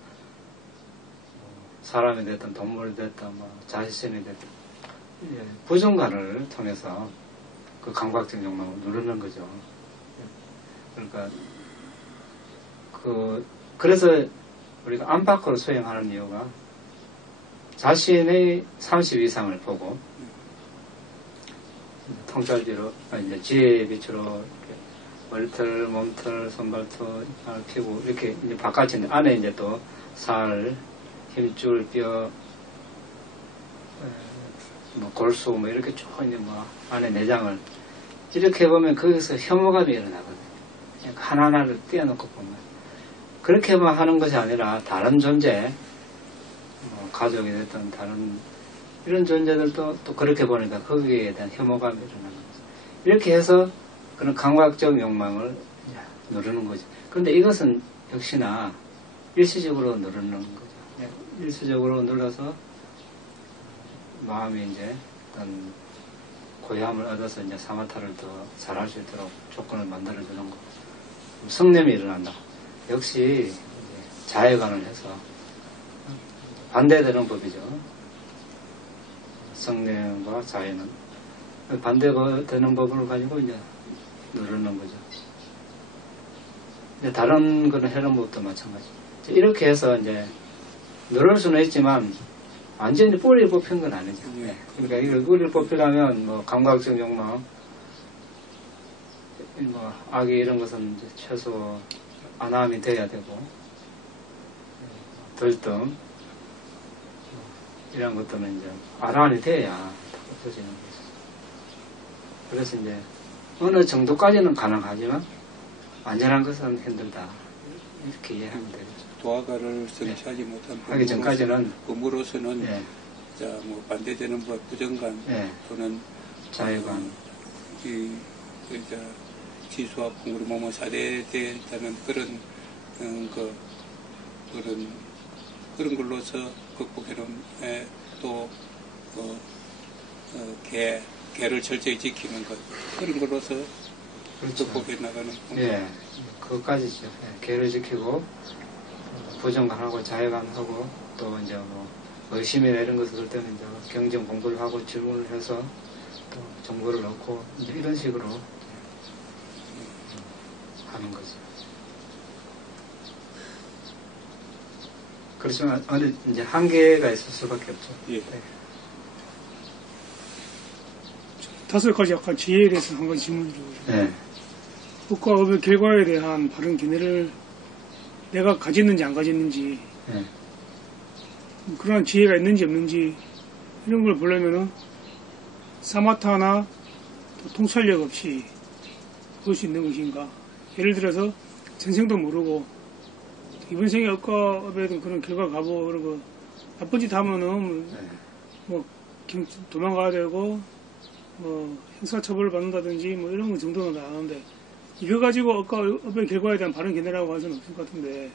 사람이 됐든 동물이 됐든 자신이 됐든 부정관을 통해서 그 감각적 욕망을 누르는 거죠. 그러니까 그래서 우리가 안팎으로 수행하는 이유가 자신의 30 이상을 보고 통찰지로 이제 지혜의 빛으로 머리털, 몸털, 손발톱, 이빨, 피부 이렇게 이제 바깥에 안에 이제 또 살, 힘줄, 뼈, 골수 이렇게 쭉 이제 안에 내장을 이렇게 보면 거기서 혐오감이 일어나거든요. 하나하나를 떼어놓고 보면 그렇게만 하는 것이 아니라 다른 존재, 가족이 됐든 다른 이런 존재들도 또 그렇게 보니까 거기에 대한 혐오감이 일어나는 거죠. 이렇게 해서 그런 감각적 욕망을 누르는 거죠. 그런데 이것은 역시나 일시적으로 누르는 거죠. 일시적으로 눌러서 마음이 이제 어떤 고요함을 얻어서 이제 사마타를 더 잘할 수 있도록 조건을 만들어주는 거. 성냄이 일어난다. 역시 자해관을 해서 반대되는 법이죠. 성냄과 자해는 반대되는 법을 가지고 이제 누르는 거죠. 이제 다른 거는 해는 법도 마찬가지. 이렇게 해서 이제 누를 수는 있지만 완전히 뿌리를 뽑힌 건 아니죠. 그러니까 이걸 뿌리를 뽑히려면 감각적 욕망, 악이 이런 것은 이제 최소 안함이 돼야 되고, 들뜸, 이런 것들은 이제 안함이 돼야 없어지는 거죠. 그래서 이제 어느 정도까지는 가능하지만 완전한 것은 힘들다. 이렇게 이해하면 되겠죠. 도화가를 성취하지 못한 하기 전까지는 법으로서는 반대되는 법, 부정관 또는 자유관, 지수와 풍물이 몸을 사대되는 그런 그런 걸로서 극복해놓은 또 개를 철저히 지키는 것 그런 걸로서 그렇죠. 극복해 나가는 예, 그것까지죠. 개를 지키고 부정관하고 자유관하고 또 이제 의심이나 이런 것을 할 때는 이제 경전 공부를 하고 질문을 해서 또 정보를 얻고 이제 이런 식으로 하는 거죠. 그렇지만 어느 이제 한계가 있을 수밖에 없죠. 예. 네. 5가지 약간 지혜에 대해서 한 가지 질문을 드리고 네. 법과 업의 결과에 대한 바른 견해를 내가 가졌는지 안 가졌는지 네. 그런 지혜가 있는지 없는지 이런 걸 보려면은 사마타나 통찰력 없이 볼 수 있는 것인가. 예를 들어서 전생도 모르고 이번 생에 업과 업에 대한 그런 결과 가보 그런 거 나쁜 짓 하면은 도망가야 되고 형사처벌을 받는다든지 이런 거 정도는 나오는데 이거 가지고 업과 업의 결과에 대한 바른 견해라고 할 수는 없을 것 같은데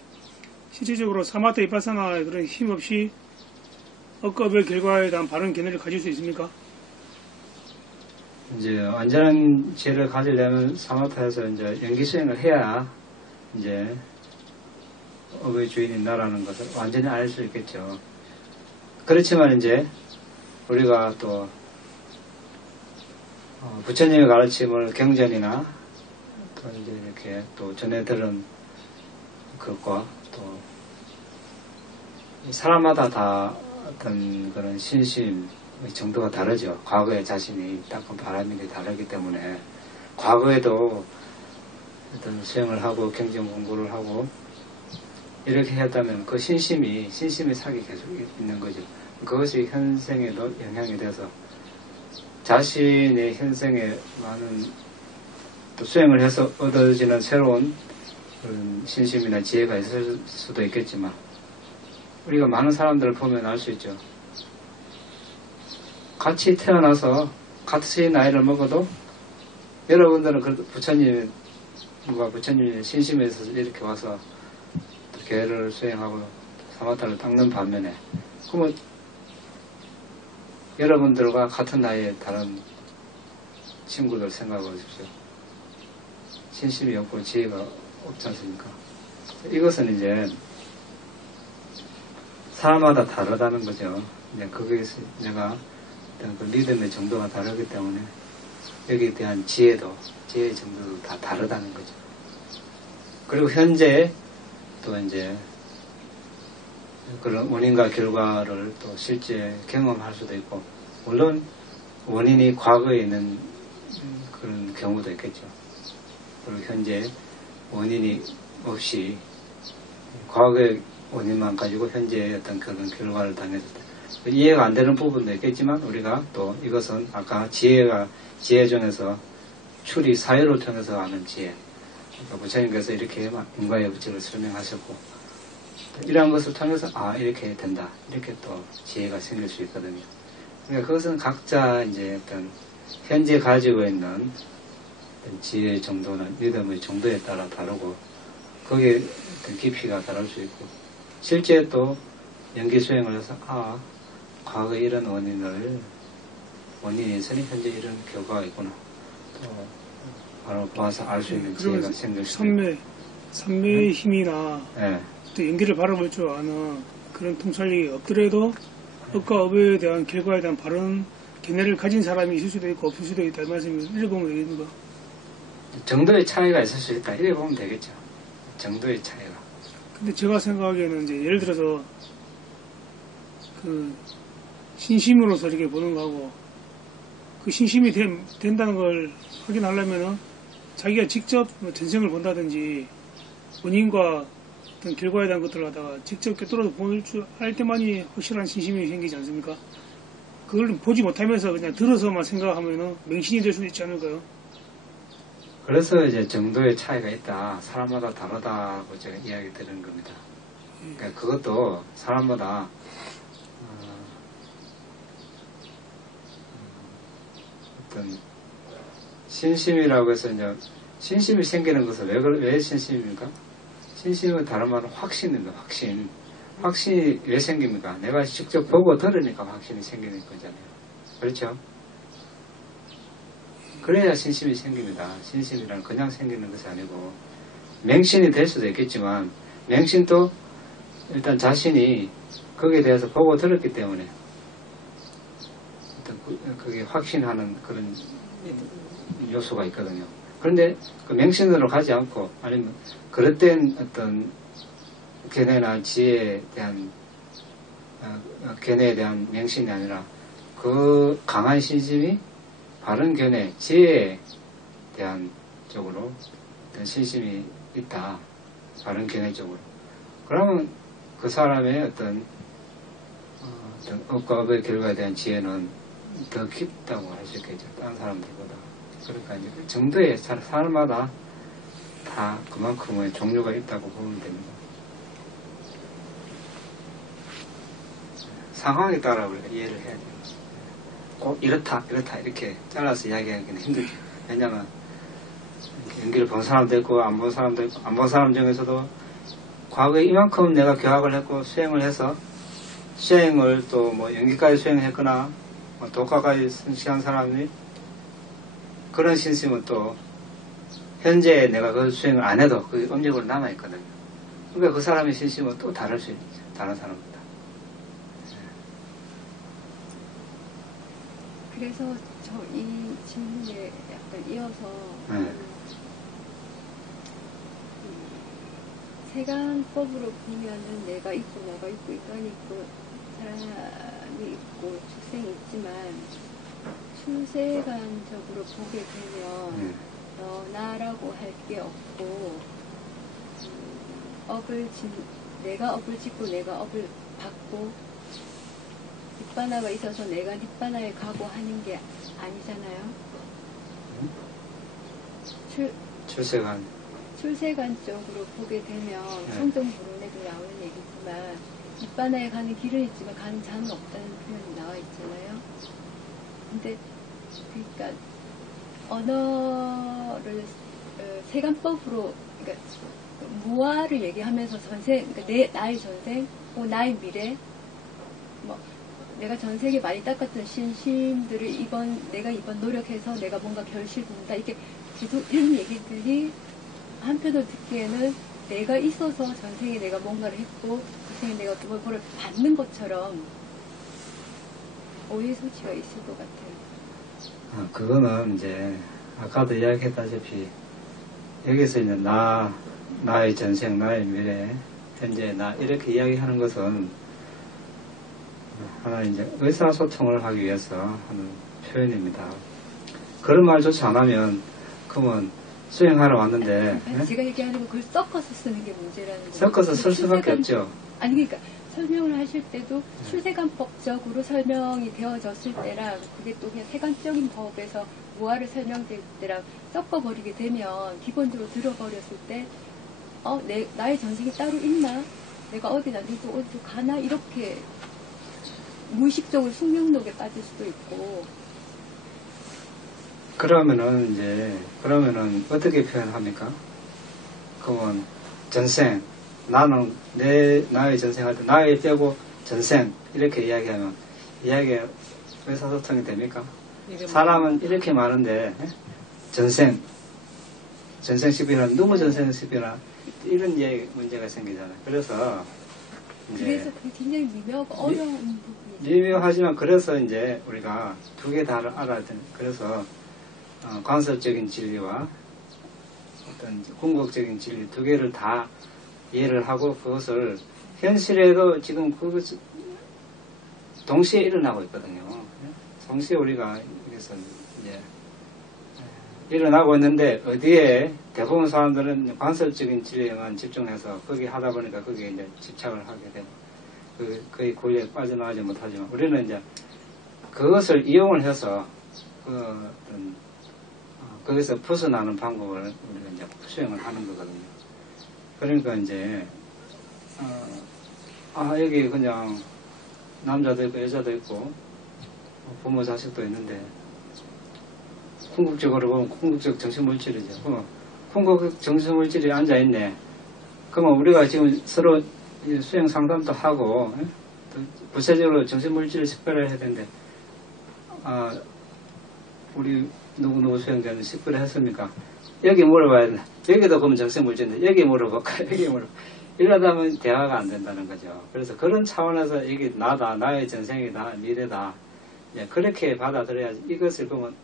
실질적으로 사마타 이파사나 그런 힘 없이 업과 업의 결과에 대한 바른 견해를 가질 수 있습니까? 이제 완전한 지혜를 가지려면 사마타에서 이제 연기 수행을 해야 이제 업의 주인인 나라는 것을 완전히 알 수 있겠죠. 그렇지만 이제 우리가 또 부처님의 가르침을 경전이나 또 이제 이렇게 또 전해 들은 것과 또 사람마다 다 어떤 그런 신심의 정도가 다르죠. 과거에 자신이 닦은 바람이 다르기 때문에 과거에도 어떤 수행을 하고 경전 공부를 하고 이렇게 했다면 그 신심이 사기 계속 있는 거죠. 그것이 현생에도 영향이 돼서 자신의 현생에 많은 또 수행을 해서 얻어지는 새로운 그런 신심이나 지혜가 있을 수도 있겠지만 우리가 많은 사람들을 보면 알 수 있죠. 같이 태어나서 같이 나이를 먹어도 여러분들은 그래도 부처님과 부처님의 신심에서 이렇게 와서 계를 수행하고 사마타를 닦는 반면에 그러면 여러분들과 같은 나이에 다른 친구들 생각해 보십시오. 신심이 없고 지혜가 없지 않습니까? 이것은 이제 사람마다 다르다는 거죠. 이제 거기에서 내가 어떤 그 믿음의 정도가 다르기 때문에 여기에 대한 지혜의 정도도 다 다르다는 거죠. 그리고 현재 또 이제 그런 원인과 결과를 또 실제 경험할 수도 있고, 물론 원인이 과거에 있는 그런 경우도 있겠죠. 그리고 현재 원인이 없이 과거의 원인만 가지고 현재의 어떤 그런 결과를 당했을 때 이해가 안 되는 부분도 있겠지만, 우리가 또 이것은 아까 지혜 중에서 추리 사유를 통해서 아는 지혜, 그러니까 부처님께서 이렇게 인과의 법칙을 설명하셨고 이러한 것을 통해서 이렇게 된다, 이렇게 또 지혜가 생길 수 있거든요. 그러니까 그것은 각자 이제 어떤 현재 가지고 있는 어떤 지혜의 정도나 믿음의 정도에 따라 다르고, 거기에 어떤 깊이가 다를 수 있고, 실제 또 연기 수행을 해서 과거에 이런 원인이 있으니 현재 이런 결과가 있구나, 또 바로 보아서 알 수 있는 지혜가 생길 수 있고, 삼매의 힘이나 네. 또 연기를 바라볼 줄 아는 그런 통찰력이 없더라도 업과 업에 대한 결과에 대한 바른 견해를 가진 사람이 있을 수도 있고 없을 수도 있다, 이 말씀을 읽어보면 되겠는가? 정도의 차이가 있을 수 있다, 이렇게 보면 되겠죠. 정도의 차이가. 근데 제가 생각하기에는 이제 예를 들어서 그 신심으로서 이렇게 보는 거하고, 그 신심이 된다는 걸 확인하려면은 자기가 직접 뭐 전생을 본다든지 원인과 어떤 결과에 대한 것들을 하다가 직접 꿰뚫어서 볼 줄 알 때만이 확실한 신심이 생기지 않습니까? 그걸 보지 못하면서 그냥 들어서만 생각하면은 맹신이 될 수도 있지 않을까요? 그래서 이제 정도의 차이가 있다, 사람마다 다르다고 제가 이야기 드리는 겁니다. 그러니까 그것도 사람마다 어떤 신심이라고 해서 이제 신심이 생기는 것은 왜 신심입니까? 신심은 다른 말로 확신입니다. 확신이 왜 생깁니까? 내가 직접 보고 들으니까 확신이 생기는 거잖아요. 그렇죠? 그래야 신심이 생깁니다. 신심이란 그냥 생기는 것이 아니고, 맹신이 될 수도 있겠지만 맹신도 일단 자신이 거기에 대해서 보고 들었기 때문에 어떤 그게 확신하는 그런 요소가 있거든요. 그런데 그 맹신으로 가지 않고, 아니면 그릇된 어떤 견해나 지혜에 대한 견해에 대한 맹신이 아니라 그 강한 신심이 바른 견해, 지혜에 대한 쪽으로 어떤 신심이 있다, 바른 견해 쪽으로. 그러면 그 사람의 어떤 업과 업의 결과에 대한 지혜는 더 깊다고 할 수 있겠죠, 다른 사람들보다. 그러니까 이제 그 정도의 사람마다 다 그만큼의 종류가 있다고 보면 됩니다. 상황에 따라 우리가 이해를 해야 돼요. 꼭 이렇다 이렇게 잘라서 이야기하기는 힘들죠. 왜냐하면 연기를 본 사람도 있고 안 본 사람도 있고, 안 본 사람 중에서도 과거에 이만큼 내가 교학을 했고 수행을 해서 수행을 또 뭐 연기까지 수행했거나 뭐 독학까지 성취한 사람이 그런 신심은 또 현재 내가 그 수행을 안 해도 그 음력으로 남아있거든요. 그러니까 그 사람의 신심은 또 다를 수 있죠, 다른 사람보다. 그래서 저 이 질문에 약간 이어서 세간법으로 보면은 내가 있고 너가 있고 인간이 있고 사람이 있고 축생이 있지만 출세관적으로 보게 되면 너 나라고 할 게 없고 내가 업을 짓고 내가 업을 받고 뒷바나가 있어서 내가 뒷바나에 가고 하는 게 아니잖아요. 출세관 쪽으로 보게 되면 성정불론에도 나오는 얘기지만 밑바다에 가는 길은 있지만 가는 자는 없다는 표현이 나와 있잖아요. 근데 그러니까 언어를 세간법으로 그러니까 무아를 얘기하면서 전생, 그러니까 나의 전생, 나의 미래, 뭐 내가 전 세계 많이 닦았던 신심들을 내가 이번 노력해서 내가 뭔가 결실 본다 이렇게 이런 얘기들이 한편으로 듣기에는 내가 있어서 전생에 내가 뭔가를 했고 그 생에 내가 어떤 그걸 받는 것처럼 오해 소지가 있을 것 같아요. 그거는 이제 아까도 이야기했다시피 여기서 이제 나의 전생, 나의 미래, 현재 나 이렇게 이야기하는 것은 하나 이제 의사소통을 하기 위해서 하는 표현입니다. 그런 말조차 안 하면 그러면 수행하러 왔는데 아니, 제가 얘기하는 건 그걸 섞어서 쓰는 게 문제라는 거예요. 섞어서 쓸 수밖에 없죠. 아니 그러니까 설명을 하실 때도 출세관법적으로 설명이 되어졌을 때랑 그게 또 그냥 세간적인 법에서 무아를 설명될 때랑 섞어버리게 되면 기본적으로 들어버렸을 때 나의 전생이 따로 있나? 내가 어디 나중에 또 어디로 가나? 이렇게 무의식적으로 숙명록에 빠질 수도 있고. 그러면은 어떻게 표현합니까? 그러면 전생, 나는 나의 전생할 때 나의 빼고 전생 이렇게 이야기하면 이야기가 의사소통이 됩니까? 사람은 이렇게 많은데 전생 10이나 누구 전생 10이나 이런 문제가 생기잖아요. 그래서 그게 굉장히 미묘하고 어려운 부분이죠. 미묘하지만 그래서 이제 우리가 두 개 다 알아야 되는. 그래서 관습적인 진리와 어떤 궁극적인 진리 두 개를 다 이해를 하고 그것을 현실에도 지금 그것 동시에 일어나고 있거든요. 동시에 우리가 여기서 이제 일어나고 있는데 어디에 대부분 사람들은 관습적인 진리에만 집중해서 거기 하다 보니까 거기에 이제 집착을 하게 되고 거의 고리에 빠져나가지 못하지만 우리는 이제 그것을 이용을 해서 거기서 벗어나는 방법을 우리가 이제 수행을 하는 거거든요. 그러니까 이제 여기 그냥 남자도 있고 여자도 있고 부모 자식도 있는데 궁극적으로 보면 궁극적 정신물질이죠. 그러면 궁극적 정신물질이 앉아있네. 그러면 우리가 지금 서로 수행 상담도 하고 구체적으로 정신물질을 식별해야 되는데 우리 누구 수행자는 식별을 했습니까? 여기 물어봐야 된다. 여기도 그러면 정신물질인데 여기 물어볼까? 여기 물어볼까? 이러다 보면 대화가 안 된다는 거죠. 그래서 그런 차원에서 이게 나다, 나의 전생이다, 미래다. 그렇게 받아들여야지. 이것을 보면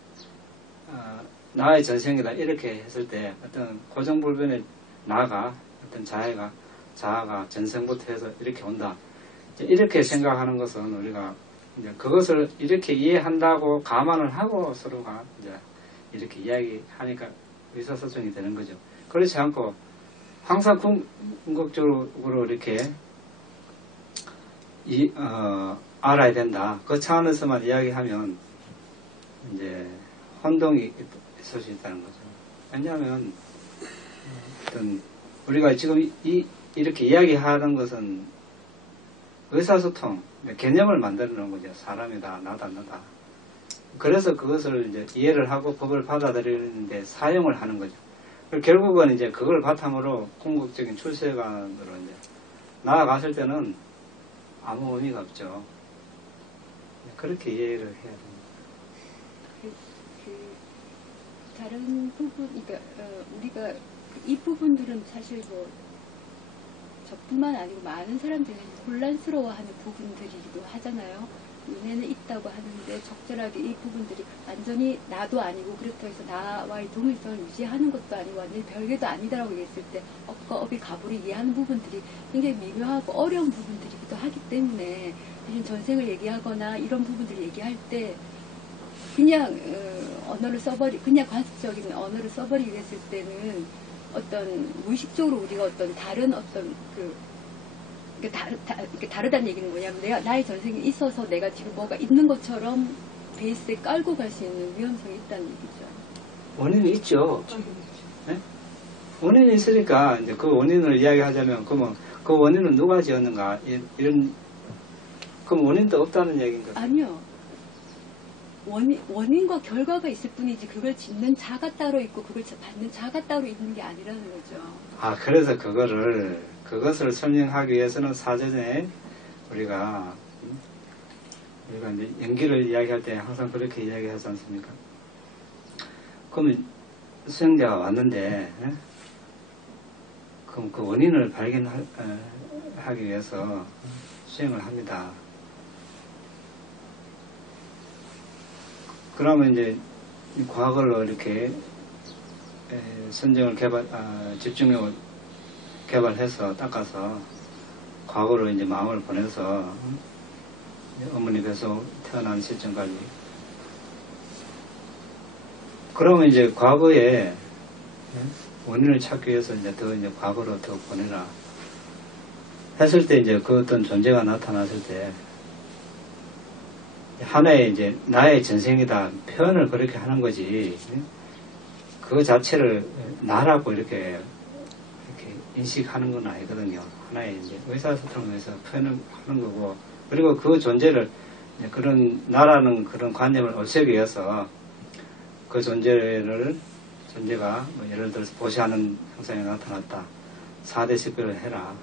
나의 전생이다 이렇게 했을 때 어떤 고정불변의 나가 어떤 자아가 전생부터 해서 이렇게 온다. 이렇게 생각하는 것은 우리가 이제 그것을 이렇게 이해한다고 감안을 하고 서로가 이제 이렇게 이야기하니까 의사소통이 되는 거죠. 그렇지 않고 항상 궁극적으로 이렇게 알아야 된다. 그 차원에서만 이야기하면 이제 혼동이 있을 수 있다는 거죠. 왜냐하면 어떤 우리가 지금 이렇게 이야기하는 것은 의사소통, 개념을 만들어 놓은 거죠. 사람이다, 나다. 그래서 그것을 이제 이해를 하고 법을 받아들이는데 사용을 하는 거죠. 결국은 이제 그걸 바탕으로 궁극적인 출세관으로 이제 나아갔을 때는 아무 의미가 없죠. 그렇게 이해를 해야 됩니다. 다른 부분, 그러니까 우리가 이 부분들은 사실 뭐 저뿐만 아니고 많은 사람들이 혼란스러워하는 부분들이기도 하잖아요. 눈에는 있다고 하는데 적절하게 이 부분들이 완전히 나도 아니고 그렇다고 해서 나와의 동일성을 유지하는 것도 아니고 완전히 별개도 아니다라고 얘기했을 때 업과 업이 가불이 이해하는 부분들이 굉장히 미묘하고 어려운 부분들이기도 하기 때문에 대신 전생을 얘기하거나 이런 부분들을 얘기할 때 그냥 언어를 그냥 관습적인 언어를 써버리게 됐을 때는 어떤 무의식적으로 우리가 어떤 다른 어떤 다르다는 얘기는 뭐냐면 나의 전생이 있어서 내가 지금 뭐가 있는 것처럼 베이스에 깔고 갈 수 있는 위험성이 있다는 얘기죠. 원인이 있죠. 네? 원인이 있으니까 이제 그 원인을 이야기하자면 그러면 그 원인은 누가 지었는가? 이런, 그럼 원인도 없다는 얘기인가? 아니요. 원인과 결과가 있을 뿐이지 그걸 짓는 자가 따로 있고 그걸 받는 자가 따로 있는 게 아니라는 거죠. 아, 그래서 그것을 설명하기 위해서는 사전에 우리가 이제 연기를 이야기할 때 항상 그렇게 이야기하지 않습니까? 그러면 수행자가 왔는데, 그럼 그 원인을 발견하기 위해서 수행을 합니다. 그러면 이제 과거로 이렇게 선정을 집중력을 개발해서 닦아서 과거로 이제 마음을 보내서 어머니 뱃속 태어난 시점까지. 그러면 이제 과거에 원인을 찾기 위해서 이제 과거로 더 보내라 했을 때 이제 그 어떤 존재가 나타났을 때 하나의 이제 나의 전생이다 표현을 그렇게 하는 거지 그 자체를 나라고 이렇게 인식하는 건 아니거든요. 하나의 이제 의사소통을 위해서 표현을 하는 거고 그리고 그 존재를 그런 나라는 그런 관념을 없애기 위해서 그 존재가 뭐 예를 들어서 보시하는 형상이 나타났다. 4대 식별을 해라.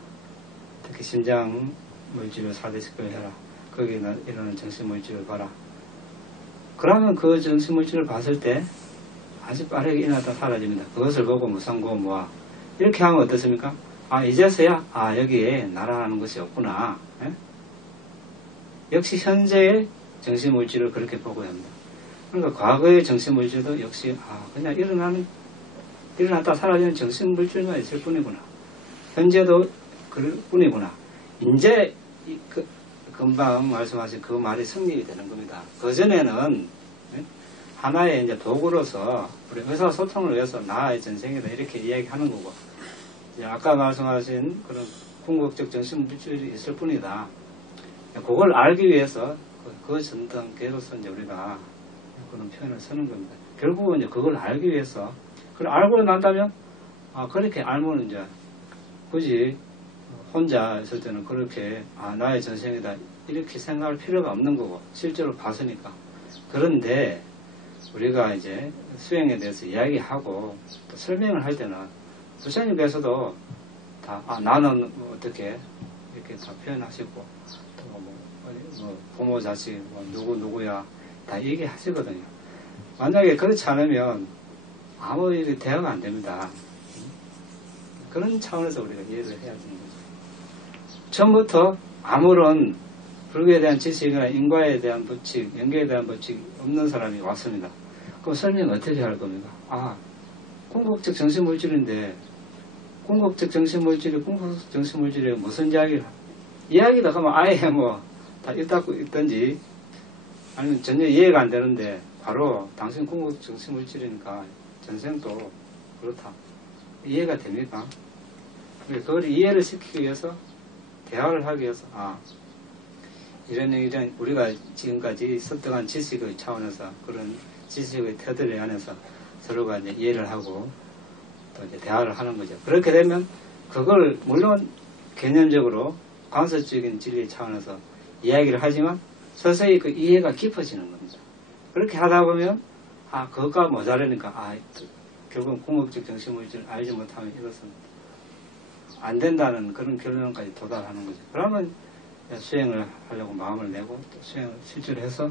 특히 심장 물질을 4대 식별을 해라. 거기에 일어나는 정신물질을 봐라. 그러면 그 정신물질을 봤을 때 아주 빠르게 일어났다 사라집니다. 그것을 보고 무상고 모아. 이렇게 하면 어떻습니까? 아, 이제서야, 여기에 나라라는 것이 없구나. 에? 역시 현재의 정신물질을 그렇게 보고야 합니다. 그러니까 과거의 정신물질도 역시, 그냥 일어났다 사라지는 정신물질만 있을 뿐이구나. 현재도 그럴 뿐이구나. 이제, 금방 말씀하신 그 말이 성립이 되는 겁니다. 그전에는, 하나의 이제 도구로서 우리 의사소통을 위해서 나의 전생이다 이렇게 이야기하는 거고 이제 아까 말씀하신 그런 궁극적 정신물질이 있을 뿐이다. 그걸 알기 위해서 그 전단계로서 이제 우리가 그런 표현을 쓰는 겁니다. 결국은 이제 그걸 알기 위해서 그걸 알고 난다면 그렇게 알면 이제 굳이 혼자 있을 때는 그렇게 나의 전생이다 이렇게 생각할 필요가 없는 거고 실제로 봤으니까. 그런데 우리가 이제 수행에 대해서 이야기하고 또 설명을 할 때는 부처님께서도 다 나는 어떻게 이렇게 다 표현하시고 또 뭐 부모 자식 누구야 다 얘기하시거든요. 만약에 그렇지 않으면 아무 일이 대화가 안 됩니다. 그런 차원에서 우리가 이해를 해야 되는 거죠. 처음부터 아무런 불교에 대한 지식이나 인과에 대한 법칙, 연계에 대한 법칙이 없는 사람이 왔습니다. 그럼 설명 어떻게 할 겁니까? 궁극적 정신물질인데 궁극적 정신물질이 무슨 이야기다 하면 아예 다 입닫고 있든지 아니면 전혀 이해가 안 되는데 바로 당신 궁극적 정신물질이니까 전생도 그렇다. 이해가 됩니까? 그걸 이해를 시키기 위해서 대화를 하기 위해서 이런 우리가 지금까지 습득한 지식의 차원에서 그런 지식의 테두리 안에서 서로가 이제 이해를 하고 또 이제 대화를 하는 거죠. 그렇게 되면 그걸 물론 개념적으로 관습적인 진리 차원에서 이야기를 하지만 서서히 그 이해가 깊어지는 겁니다. 그렇게 하다 보면 그것과 모자라니까 결국은 궁극적 정신물질을 알지 못하면 이것은 안 된다는 그런 결론까지 도달하는 거죠. 그러면 수행을 하려고 마음을 내고 또 수행을 실제로 해서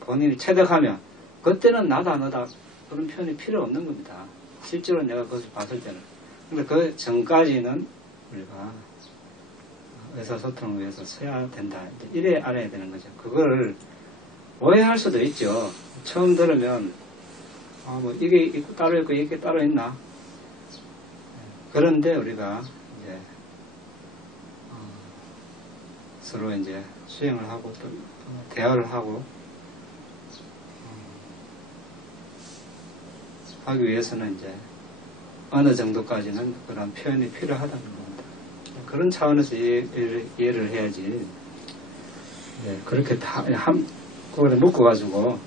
본인이 체득하면 그때는 나다 너다 그런 표현이 필요 없는 겁니다. 실제로 내가 그것을 봤을 때는. 근데 그 전까지는 우리가 의사소통을 위해서 써야 된다. 이래 알아야 되는 거죠. 그걸 오해할 수도 있죠. 처음 들으면 이게 있고 따로 있고 이게 따로 있나? 그런데 우리가 이제 서로 이제 수행을 하고 또 대화를 하고 하기 위해서는 이제 어느 정도까지는 그런 표현이 필요하다는 겁니다. 그런 차원에서 이해를 해야지. 그렇게 다 그거를 묶어가지고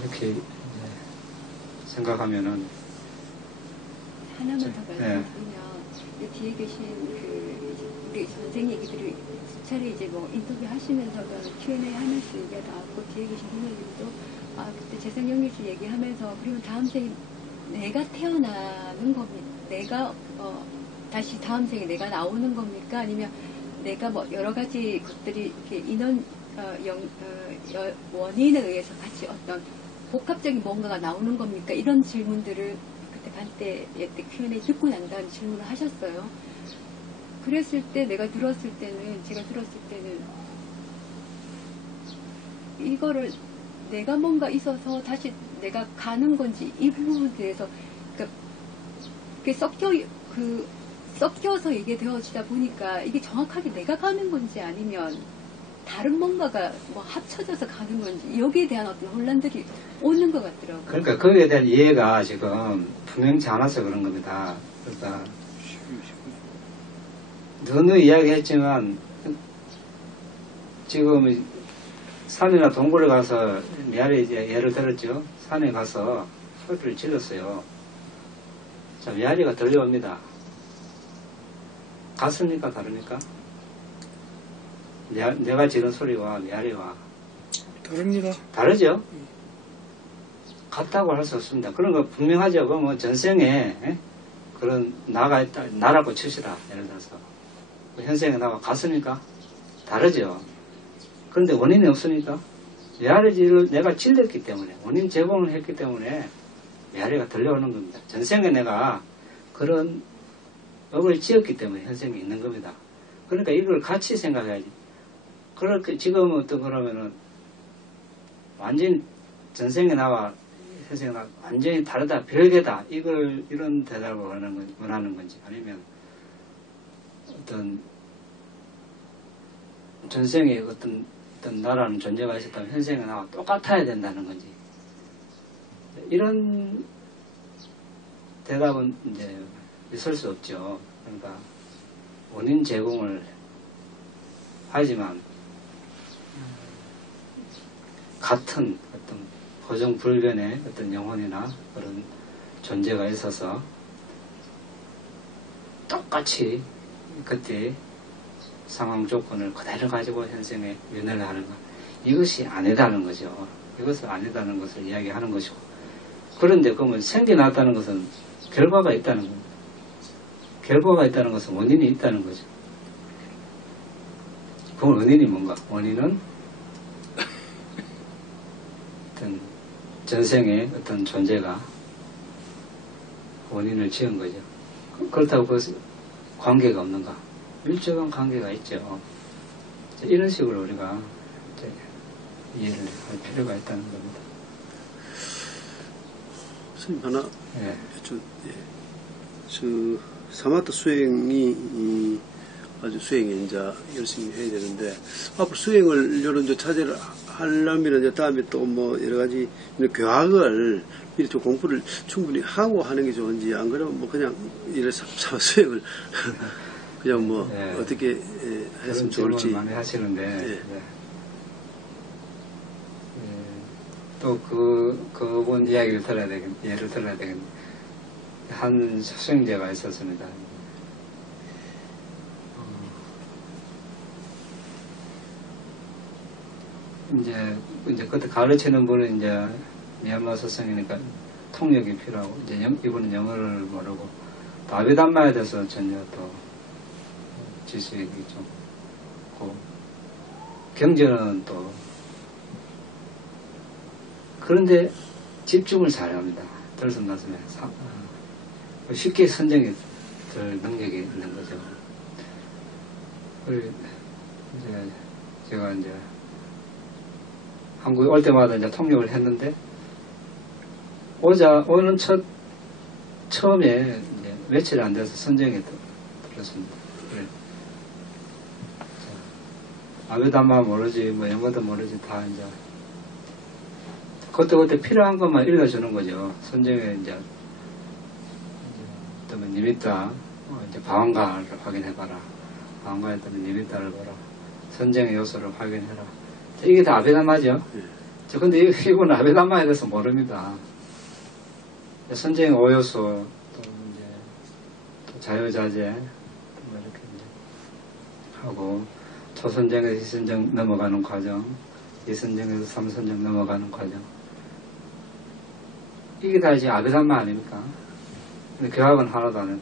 이렇게 생각하면은 하나만 더 말씀드리면 뒤에 계신 그 우리 선생 얘기들이 수차례 이제 뭐 인터뷰 하시면서도 Q&A 하면서 얘기가 나왔고 뒤에 계신 선생님도 그때 재생연결실 얘기하면서 그러면 다음 생에 내가 태어나는 겁니까? 내가 다시 다음 생에 내가 나오는 겁니까? 아니면 내가 뭐 여러 가지 것들이 이렇게 원인에 의해서 같이 어떤 복합적인 뭔가가 나오는 겁니까? 이런 질문들을 그때 반때 Q&A 듣고 난 다음에 질문을 하셨어요. 그랬을 때 제가 들었을 때는 이거를 내가 뭔가 있어서 다시 내가 가는 건지 이 부분에 대해서 그러니까 그게 섞여서 이게 되어지다 보니까 이게 정확하게 내가 가는 건지 아니면 다른 뭔가가 뭐 합쳐져서 가는 건지 여기에 대한 어떤 혼란들이 오는 것 같더라고요. 그러니까 거기에 대한 이해가 지금 분명치 않아서 그런 겁니다. 그러니까 너는 이야기했지만 지금 산이나 동굴에 가서 미아리 이제 예를 들었죠. 산에 가서 소리를 질렀어요. 자, 미아리가 들려옵니다. 같습니까? 다릅니까? 내가 지른 소리와 미아리와 다릅니다. 다르죠? 같다고 할 수 없습니다. 그런 거 분명하죠. 뭐 전생에 그런 나가 있다, 나라고 치시라. 예를 들어서 현생에 나와 같습니까? 다르죠. 그런데 원인이 없으니까 메아리를 내가 질렀기 때문에 원인 제공을 했기 때문에 메아리가 들려오는 겁니다. 전생에 내가 그런 업을 지었기 때문에 현생에 있는 겁니다. 그러니까 이걸 같이 생각해야지. 그렇게 지금 어떤 그러면은 완전히 전생에 나와 현생에 나와 완전히 다르다, 별개다. 이런 대답을 원하는 건지 아니면 어떤 전생에 어떤 나라는 존재가 있었다면 현생에 나와 똑같아야 된다는 건지 이런 대답은 이제 있을 수 없죠. 그러니까 원인 제공을 하지만 같은 어떤 고정불변의 어떤 영혼이나 그런 존재가 있어서 똑같이 그때 상황 조건을 그대로 가지고 현생에 면회를 하는 것. 이것이 아니다는 거죠. 이것은 아니다는 것을 이야기하는 것이고. 그런데 그러면 생겨났다는 것은 결과가 있다는 겁니다. 결과가 있다는 것은 원인이 있다는 거죠. 그 원인이 뭔가? 원인은 어떤 전생의 어떤 존재가 원인을 지은 거죠. 그렇다고 그 관계가 없는가? 밀접한 관계가 있죠. 이런 식으로 우리가 이해를 할 필요가 있다는 겁니다. 선생님 하나 예. 저 사마타 수행이 아주 수행에 이제 열심히 해야 되는데 앞으로 수행을 이런 차제를 하려면 이제 다음에 또 뭐 여러 가지 교학을 미리 좀 공부를 충분히 하고 하는 게 좋은지 안 그러면 뭐 그냥 이래 수행을 그냥 뭐 어떻게 했으면 좋을지 많이 하시는데 또 그분 이야기를 들어야 되겠네. 예를 들어야 되겠네. 한 수행자가 있었습니다. 이제 그때 가르치는 분은 이제 미얀마 스승이니까 통역이 필요하고 이제 이분은 영어를 모르고 다비담마에 대해서 전혀 또 지식이 좀 있고 경전은 또 그런데 집중을 잘합니다. 들숨날숨에 쉽게 선정이 될 능력이 있는 거죠. 그리고 이제 제가 이제 한국에 올 때마다 이제 통역을 했는데 오는 처음에 이제 며칠 안 돼서 선정이 들었습니다. 그래. 아베담마 모르지, 뭐 영어도 모르지, 다 이제 그때 필요한 것만 읽어주는 거죠. 선정에 이제 어떤 니미타, 이제 방황가를 확인해봐라. 방황가에 따른 니미타를 봐라. 선정의 요소를 확인해라. 이게 다 아베담마죠. 근데 이건 아베담마에 대해서 모릅니다. 선정의 5요소, 또 이제 또 자유자재, 뭐 이렇게 이제 하고 초선정에서 이선정 넘어가는 과정, 이선정에서 삼선정 넘어가는 과정. 이게 다 이제 아비담마 아닙니까? 근데 교학은 하나도 안 해요.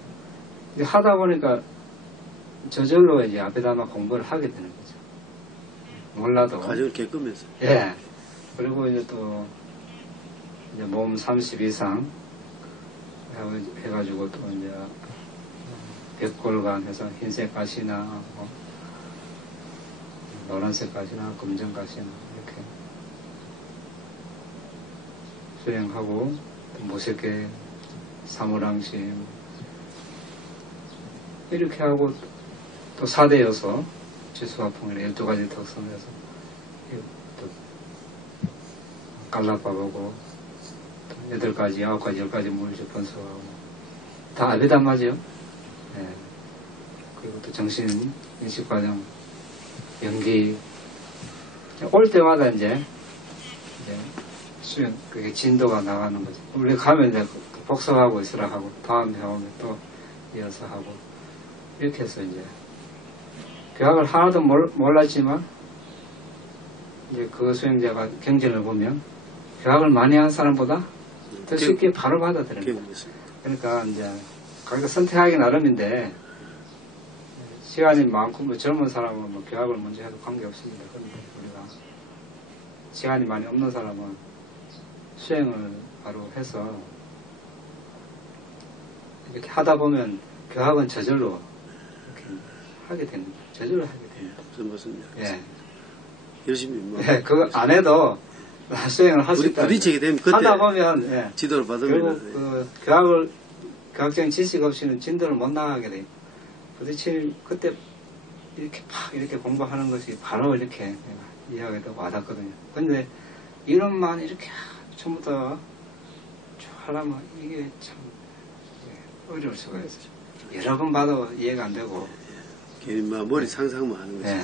근데 하다 보니까 저절로 이제 아비담마 공부를 하게 되는 거죠. 몰라도. 과정을 겪으면서. 예. 그리고 이제 또 이제 몸 30 이상 해가지고 또 이제 백골간 해서 흰색 가시나 뭐 노란색 가시나 검정 가시나 이렇게 수행하고 또 무색계 사무랑심 이렇게 하고 또 4대여서 지수화풍을 12가지 특성에서 또 깔라빠보고 8가지, 9가지, 10가지 물질 분석하고 다 아비담마죠. 예. 그리고 또 정신 인식 과정, 연기 올 때마다 이제 수행 그게 진도가 나가는 거죠. 우리 가면 이제 복습하고 있으라 하고 다음 해오면 또 이어서 하고 이렇게 해서 이제 교학을 하나도 몰랐지만 이제 그 수행자가 경전을 보면 교학을 많이 한 사람보다 더 쉽게 바로 받아들여요. 그러니까 이제 각자 선택하기 나름인데 시간이 많고 뭐 젊은 사람은 뭐 교학을 먼저 해도 관계없습니다. 그런데 우리가 시간이 많이 없는 사람은 수행을 바로 해서 이렇게 하다 보면 교학은 저절로 이렇게 하게 됩니다. 저절로 하게 됩니다. 무슨 말씀이냐? 예. 열심히 뭐. 예, 그거 안 해도 수행을 할 수 있다. 부딪히게 되면 그때 하다 보면 예. 지도를 결국 받으면 그 교학적인 지식 없이는 진도를 못 나가게 돼요. 부딪힐 그때 이렇게 팍 이렇게 공부하는 것이 바로 이렇게 내가 이해하게 되고 와닿거든요. 근데 이론만 이렇게 처음부터 쭉 하려면 이게 참 어려울 수가 있어요. 여러 번 봐도 이해가 안 되고. 괜히 막 머리 상상만 하는 거지. 네.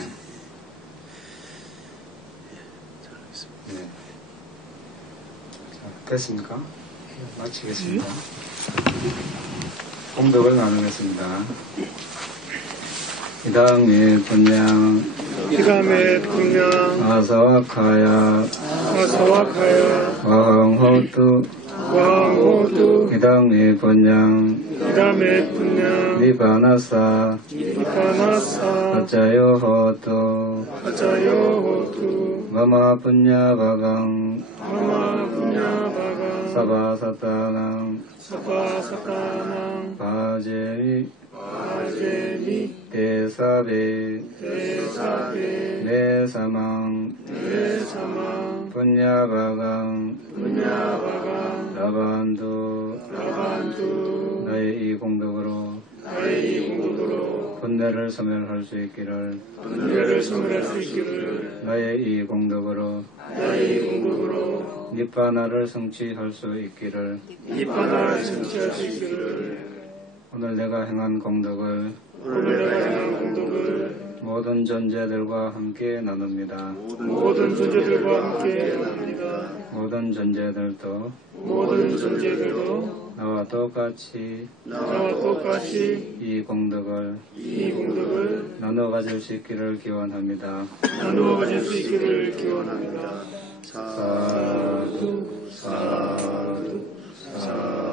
잘 알겠습니다. 네. 자, 됐습니까? 마치겠습니다. 공덕을 나누겠습니다. 이다음에 분양 이다음에 분양 아사와카야 아사와카야 와항호두 왕호두 이다음에 분양 이다음에 분양 니바나사 니파나사 아짜요호두 아자요호두 마마 분야바강 마마 분야바가 사바사타낭 사바사타낭 바제미 아제미 대사베 대사베 내사망 내사망 분야바강 분야바가 라반두 라반두 나의 이 공덕으로 나의 이 공덕으로 분내를 소멸할 수 있기를 분야를 소멸할 수 있기를 나의 이 공덕으로 나의 이 공덕으로 니파나를 성취할 수 있기를 니파나를 성취할 수 있기를 오늘 내가 행한 공덕을 오늘 내가 행한 공덕을 모든 존재들과 함께 나눕니다. 모든 존재들과 함께 나눕니다. 모든 존재들도 모든 존재들도 나와 똑같이 나와 똑같이 이 공덕을 이 공덕을 나눠 가질 수 있기를 기원합니다. 나누어 가질 수 있기를 기원합니다. 사두 사두 사두